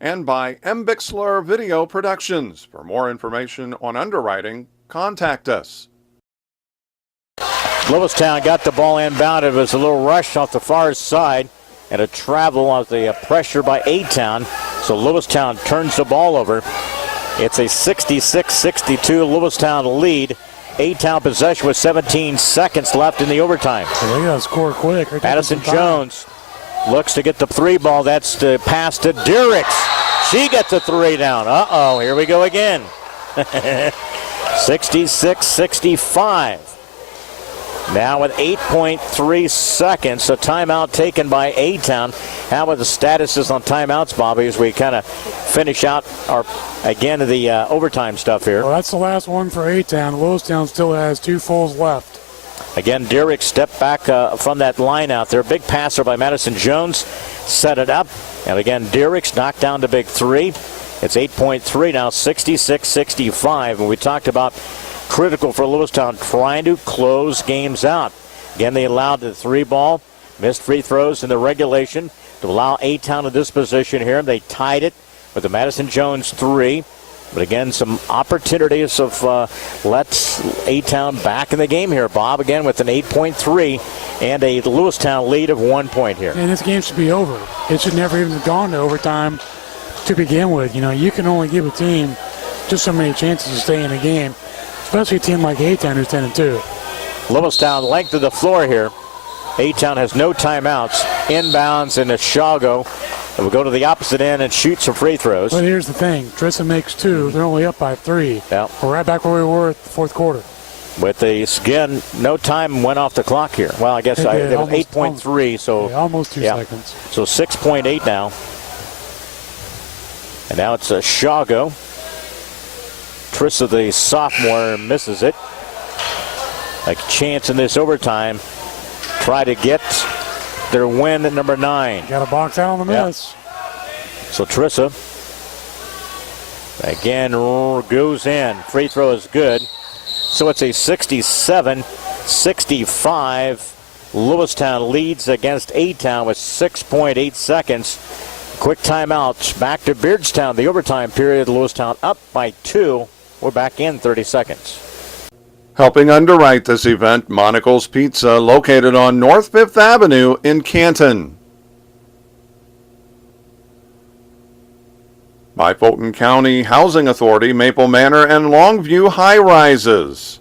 And by M. Bixler Video Productions. For more information on underwriting, contact us. Lewistown got the ball inbound. It was a little rush off the far side and a travel of the pressure by A-Town. So Lewistown turns the ball over. It's a 66-62 Lewistown lead. A-Town possession with 17 seconds left in the overtime. So they got to score quick. Madison Jones looks to get the 3 ball. That's the pass to Derricks. She gets a 3 down. Uh-oh, here we go again. 66-65. Now with 8.3 seconds, a timeout taken by A-Town. How about the statuses on timeouts, Bobby, as we kind of finish out the overtime stuff here? Well, that's the last one for A-Town. Lewistown still has 2 fulls left. Again, Derrick stepped back from that line out there. Big passer by Madison Jones. Set it up. And again, Derrick's knocked down to big 3. It's 8.3 now, 66-65. And we talked about critical for Lewistown trying to close games out. Again, they allowed the 3 ball. Missed free throws in the regulation to allow A-Town in this position here. They tied it with the Madison Jones 3. But again, some opportunities of let's A-Town back in the game here, Bob, again with an 8.3 and a Lewistown lead of 1 point here. And this game should be over. It should never even have gone to overtime to begin with. You know, you can only give a team just so many chances to stay in a game, especially a team like A-Town who's 10-2. Lewistown length of the floor here. A-Town has no timeouts. Inbounds in Shago. It will go to the opposite end and shoot some free throws. But here's the thing. Trissa makes 2. They're only up by 3. Yep. We're right back where we were at the fourth quarter. With the, again, no time went off the clock here. Well, I guess it was 8.3, so. Yeah, almost 2 seconds. So 6.8 now. And now it's Shago. Trissa, the sophomore, misses it. A chance in this overtime. Try to get their win at number 9. Got a box out on the miss. So Trissa again goes in. Free throw is good. So it's a 67-65. Lewistown leads against A-Town with 6.8 seconds. Quick timeout. Back to Beardstown. The overtime period. Lewistown up by 2. We're back in 30 seconds. Helping underwrite this event, Monocle's Pizza, located on North 5th Avenue in Canton. By Fulton County Housing Authority, Maple Manor and Longview High Rises.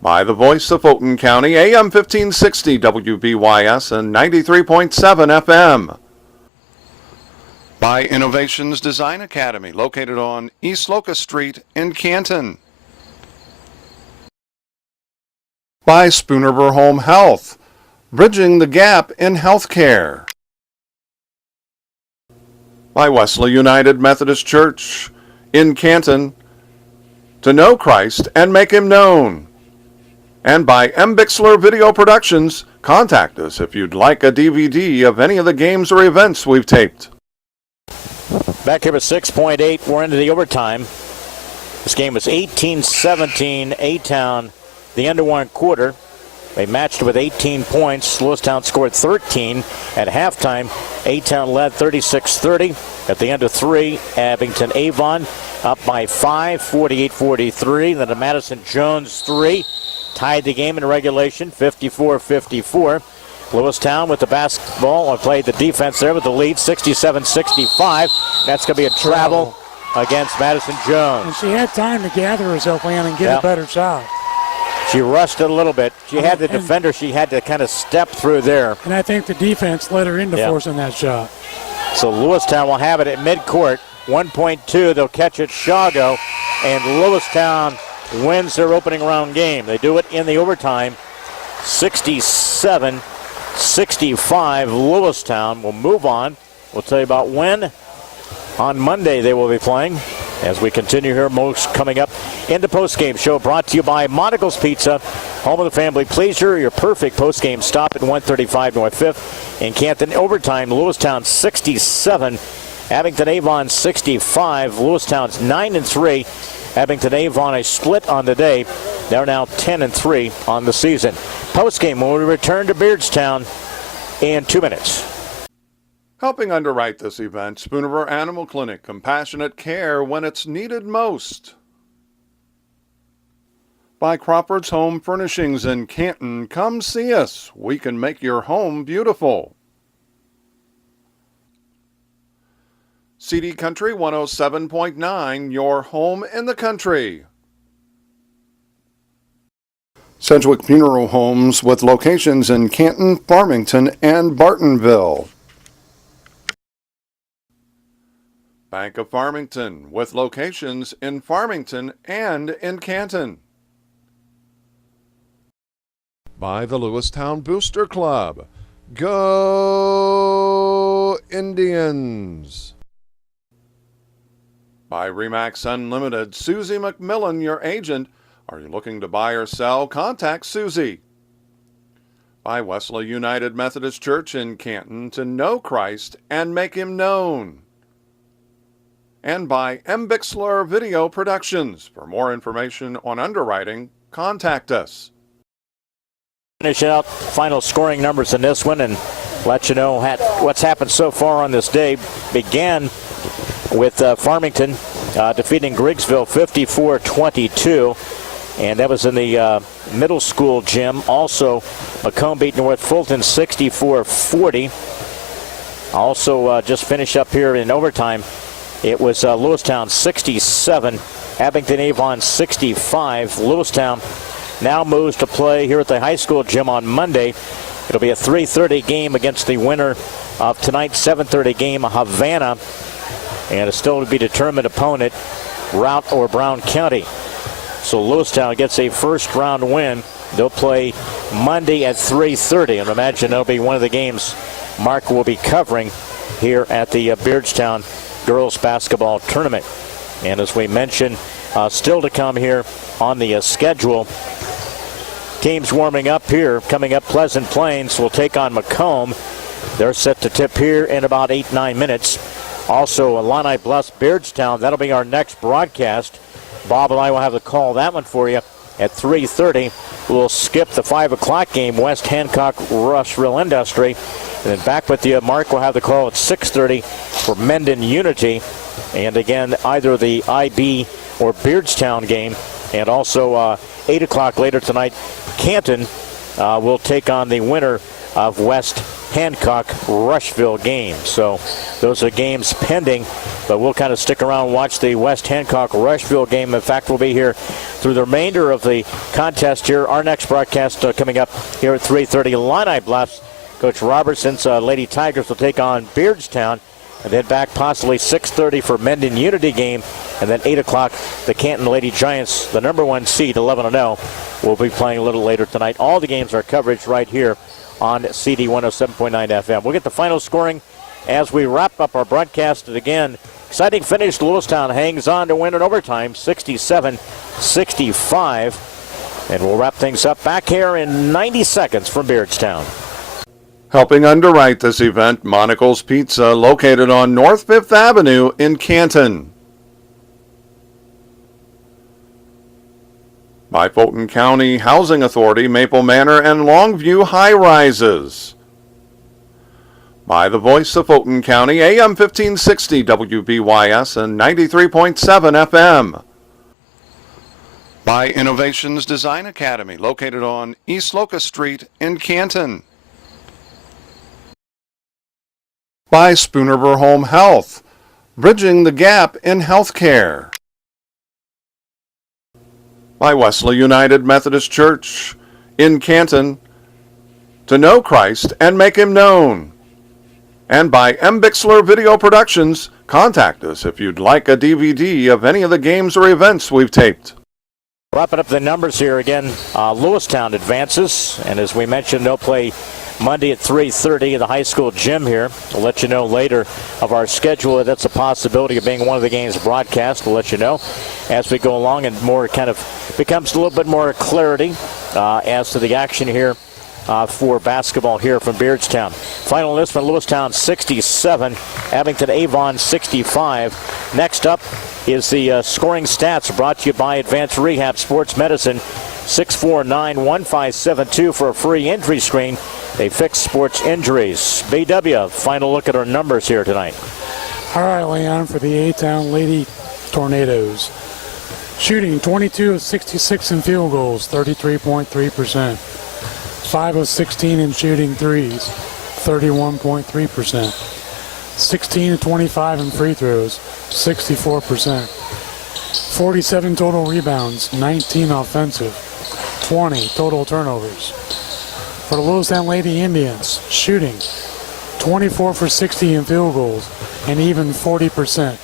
By the Voice of Fulton County, AM 1560 WBYS and 93.7 FM. By Innovations Design Academy, located on East Locust Street in Canton. By Spoonerver Home Health, bridging the gap in healthcare. By Wesley United Methodist Church in Canton, to know Christ and make him known. And by M. Bixler Video Productions, contact us if you'd like a DVD of any of the games or events we've taped. Back here with 6.8, we're into the overtime. This game was 18-17, A-Town. The end of one quarter, they matched with 18 points. Lewistown scored 13 at halftime. A-Town led 36-30. At the end of 3, Abingdon-Avon up by 5, 48-43. Then a Madison Jones 3 tied the game in regulation, 54-54. Lewistown with the basketball played the defense there with the lead, 67-65. That's going to be a travel against Madison Jones. And she had time to gather herself, Leon, and get a better shot. She rushed it a little bit. She had the defender. She had to kind of step through there. And I think the defense led her into forcing that shot. So Lewistown will have it at midcourt. 1.2. They'll catch it Shago. And Lewistown wins their opening round game. They do it in the overtime. 67-65. Lewistown will move on. We'll tell you about when on Monday they will be playing. As we continue here, most coming up in the postgame show brought to you by Monocle's Pizza, home of the family pleaser, your perfect postgame stop at 135 North 5th. In Canton, overtime, Lewistown 67, Abingdon-Avon 65. Lewistown's 9-3. Abingdon-Avon a split on the day. They're now 10-3 on the season. Postgame when we return to Beardstown in 2 minutes. Helping underwrite this event, Spoonerver Animal Clinic, compassionate care when it's needed most. By Crawford's Home Furnishings in Canton, come see us. We can make your home beautiful. CD Country 107.9, your home in the country. Sedgwick Funeral Homes with locations in Canton, Farmington, and Bartonville. Bank of Farmington with locations in Farmington and in Canton. By the Lewistown Booster Club. Go Indians! By Remax Unlimited, Susie McMillan, your agent. Are you looking to buy or sell? Contact Susie. By Wesley United Methodist Church in Canton, to know Christ and make Him known. And by M. Bixler Video Productions. For more information on underwriting, contact us. Finish out final scoring numbers in this one and let you know what's happened so far on this day. Began with Farmington defeating Griggsville 54-22, and that was in the middle school gym. Also, Macomb beat North Fulton 64-40. Also, just finished up here in overtime. It was Lewistown 67, Abingdon-Avon 65. Lewistown now moves to play here at the high school gym on Monday. It'll be a 3:30 game against the winner of tonight's 7:30 game, Havana, and it's still to be determined opponent, Routt or Brown County. So Lewistown gets a first-round win. They'll play Monday at 3:30, and I imagine that'll be one of the games Mark will be covering here at the Beardstown girls basketball tournament. And as we mentioned, still to come here on the schedule. Teams warming up here. Coming up, Pleasant Plains will take on Macomb. They're set to tip here in about 8-9 minutes. Also, Illini Bluffs Beardstown. That'll be our next broadcast. Bob and I will have the call that one for you at 3:30. We'll skip the 5 o'clock game, West Hancock Rushville Industry. And then back with you, Mark will have the call at 6:30 for Mendon Unity. And again, either the IB or Beardstown game. And also 8 o'clock later tonight, Canton will take on the winner of West Hancock Rushville game. So those are games pending, but we'll kind of stick around and watch the West Hancock Rushville game. In fact, we'll be here through the remainder of the contest here. Our next broadcast coming up here at 3:30. Illini Bluffs, Coach Robertson's Lady Tigers will take on Beardstown. And then back possibly 6:30 for Mendon Unity game. And then 8 o'clock, the Canton Lady Giants, the number 1 seed, 11-0, will be playing a little later tonight. All the games are coverage right here on CD 107.9 FM. We'll get the final scoring as we wrap up our broadcast. And again, exciting finish. Lewistown hangs on to win in overtime, 67-65. And we'll wrap things up back here in 90 seconds from Beardstown. Helping underwrite this event, Monocle's Pizza, located on North 5th Avenue in Canton. By Fulton County Housing Authority, Maple Manor and Longview High Rises. By the Voice of Fulton County, AM 1560 WBYS and 93.7 FM. By Innovations Design Academy, located on East Locust Street in Canton. By Spoonerver Home Health, bridging the gap in healthcare. By Wesley United Methodist Church in Canton, to know Christ and make Him known. And by M. Bixler Video Productions. Contact us if you'd like a DVD of any of the games or events we've taped. Wrapping up the numbers here again, Lewistown advances, and as we mentioned, they'll play Monday at 3:30 at the high school gym here. We'll let you know later of our schedule. That's a possibility of being one of the games broadcast. We'll let you know as we go along, and more kind of becomes a little bit more clarity as to the action here for basketball here from Beardstown. Final list for Lewistown 67, Abingdon-Avon 65. Next up is the scoring stats brought to you by Advanced Rehab Sports Medicine. 649-1572 for a free injury screen. They fix sports injuries. BW, final look at our numbers here tonight. All right, Leon, for the Lewistown Lady Tornadoes. Shooting 22 of 66 in field goals, 33.3%. 5 of 16 in shooting threes, 31.3%. 16 of 25 in free throws, 64%. 47 total rebounds, 19 offensive, 20 total turnovers. For the Lewistown Lady Indians, shooting 24 for 60 in field goals, an even 40%.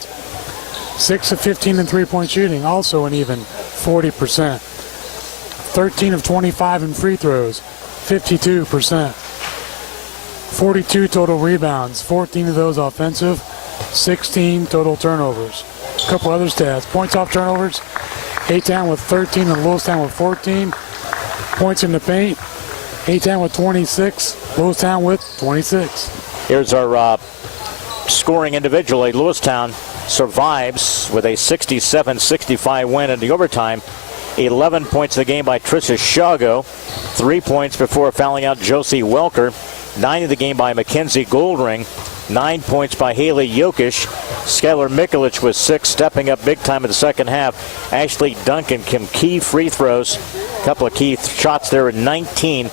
6 of 15 in three-point shooting, also an even 40%. 13 of 25 in free throws, 52%. 42 total rebounds, 14 of those offensive, 16 total turnovers. A couple other stats. Points off turnovers, A-Town with 13 and Lewistown with 14. Points in the paint, A-Town with 26, Lewistown with 26. Here's our scoring individually. Lewistown survives with a 67-65 win in the overtime. 11 points in the game by Tricia Shago. 3 points before fouling out Josie Welker. 9 in the game by Mackenzie Goldring. 9 points by Haley Jokic. Skylar Mikulich with 6, stepping up big time in the second half. Ashley Duncan, some key free throws. A couple of key shots there at 19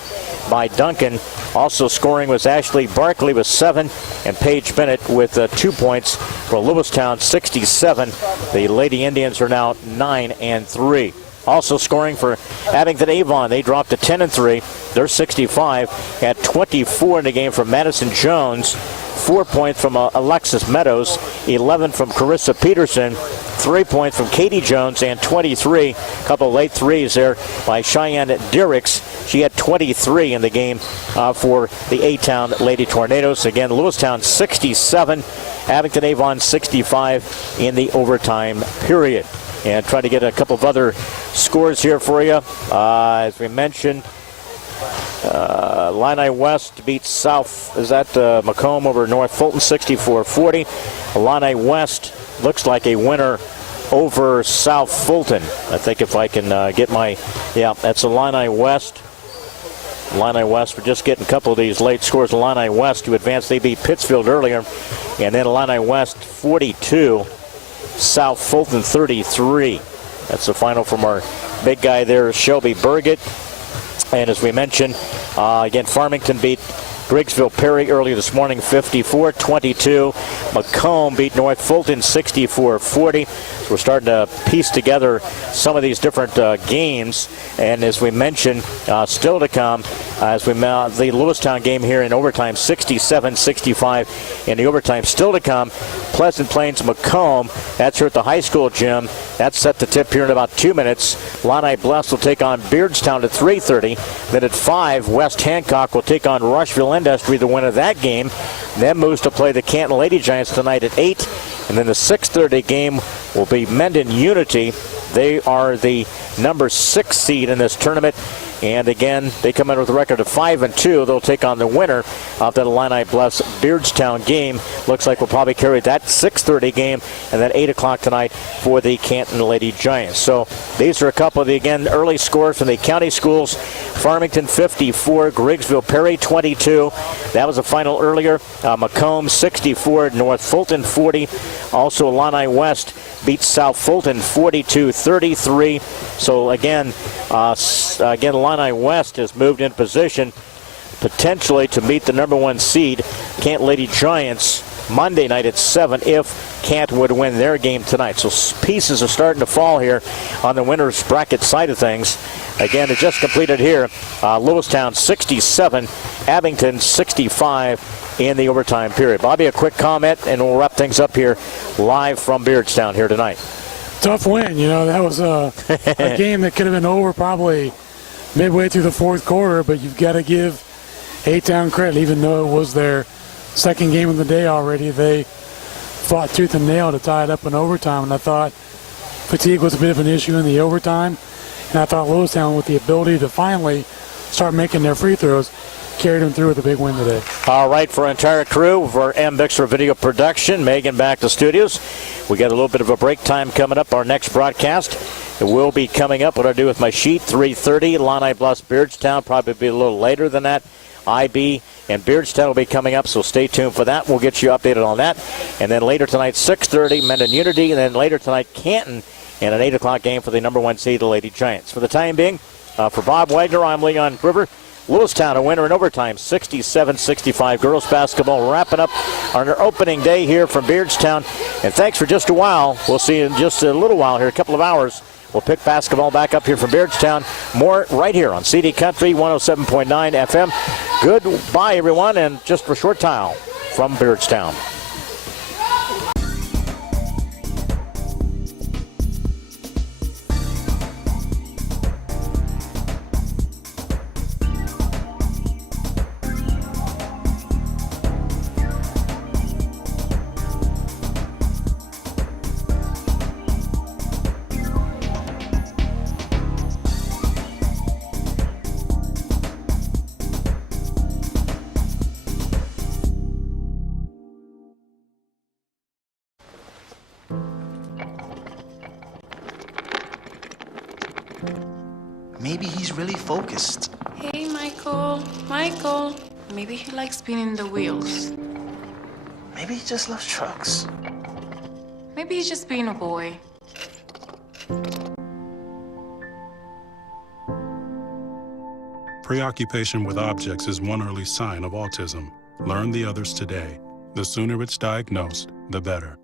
by Duncan. Also scoring was Ashley Barkley with 7, and Paige Bennett with 2 points for Lewistown 67. The Lady Indians are now 9-3. Also scoring for Abingdon-Avon, they dropped to 10-3. They're 65. Had 24 in the game from Madison Jones. 4 points from Alexis Meadows, 11 from Carissa Peterson, 3 points from Katie Jones, and 23. A couple late threes there by Cheyenne Dirks. She had 23 in the game for the A-Town Lady Tornadoes. Again, Lewistown 67, Abingdon-Avon 65 in the overtime period. And try to get a couple of other scores here for you. As we mentioned, Illini West beats South, is that Macomb over North Fulton 64-40. Illini West looks like a winner over South Fulton. I think if I can get my, yeah, that's Illini West. Illini West, we're just getting a couple of these late scores. Illini West to advance, they beat Pittsfield earlier. And then Illini West 42, South Fulton 33. That's the final from our big guy there, Shelby Burgett. And as we mentioned, again, Farmington beat Griggsville Perry earlier this morning, 54-22. Macomb beat North Fulton 64-40. So we're starting to piece together some of these different games. And as we mentioned, still to come, as we the Lewistown game here in overtime, 67-65 in the overtime. Still to come, Pleasant Plains Macomb. That's here at the high school gym. That's set to tip here in about 2 minutes. Lonnie Bless will take on Beardstown at 3:30. Then at 5, West Hancock will take on Rushville Industry, the winner of that game. Then moves to play the Canton Lady Giants tonight at 8. And then the 6:30 game will be Mendon Unity. They are the number 6 seed in this tournament. And again, they come in with a record of 5-2. They'll take on the winner of that Illini Bless Beardstown game. Looks like we'll probably carry that 6:30 game and then 8 o'clock tonight for the Canton Lady Giants. So these are a couple of the, again, early scores from the county schools. Farmington 54, Griggsville Perry 22. That was a final earlier. Macomb 64, North Fulton 40. Also Illini West beats South Fulton 42-33. So again, Illini West has moved in position potentially to meet the number 1 seed, Canton Lady Giants, Monday night at 7 if Canton would win their game tonight. So pieces are starting to fall here on the winner's bracket side of things. Again, it just completed here. Lewistown 67, Abington 65 in the overtime period. Bobby, a quick comment, and we'll wrap things up here live from Beardstown here tonight. Tough win. You know, that was a game that could have been over probably midway through the fourth quarter, but you've got to give A-Town credit. Even though it was their second game of the day already, they fought tooth and nail to tie it up in overtime, and I thought fatigue was a bit of an issue in the overtime, and I thought Lewistown, with the ability to finally start making their free throws, carried them through with a big win today. All right, for our entire crew, for M. Bixler Video Production, Megan back to studios. We got a little bit of a break time coming up. Our next broadcast, it will be coming up. What I do with my sheet, 3:30, Illini Bless Beardstown, probably be a little later than that. IB and Beardstown will be coming up, so stay tuned for that. We'll get you updated on that. And then later tonight, 6:30, Mendon Unity, and then later tonight, Canton, and an 8 o'clock game for the number 1 seed, the Lady Giants. For the time being, for Bob Wagner, I'm Leon Groover. Lewistown a winner in overtime, 67-65 girls basketball. Wrapping up on our opening day here from Beardstown. And thanks for just a while. We'll see you in just a little while here, a couple of hours. We'll pick basketball back up here from Beardstown. More right here on CD Country 107.9 FM. Goodbye, everyone, and just for a short time from Beardstown. Maybe he's really focused. Hey, Michael. Michael. Maybe he likes spinning the wheels. Maybe he just loves trucks. Maybe he's just being a boy. Preoccupation with objects is one early sign of autism. Learn the others today. The sooner it's diagnosed, the better.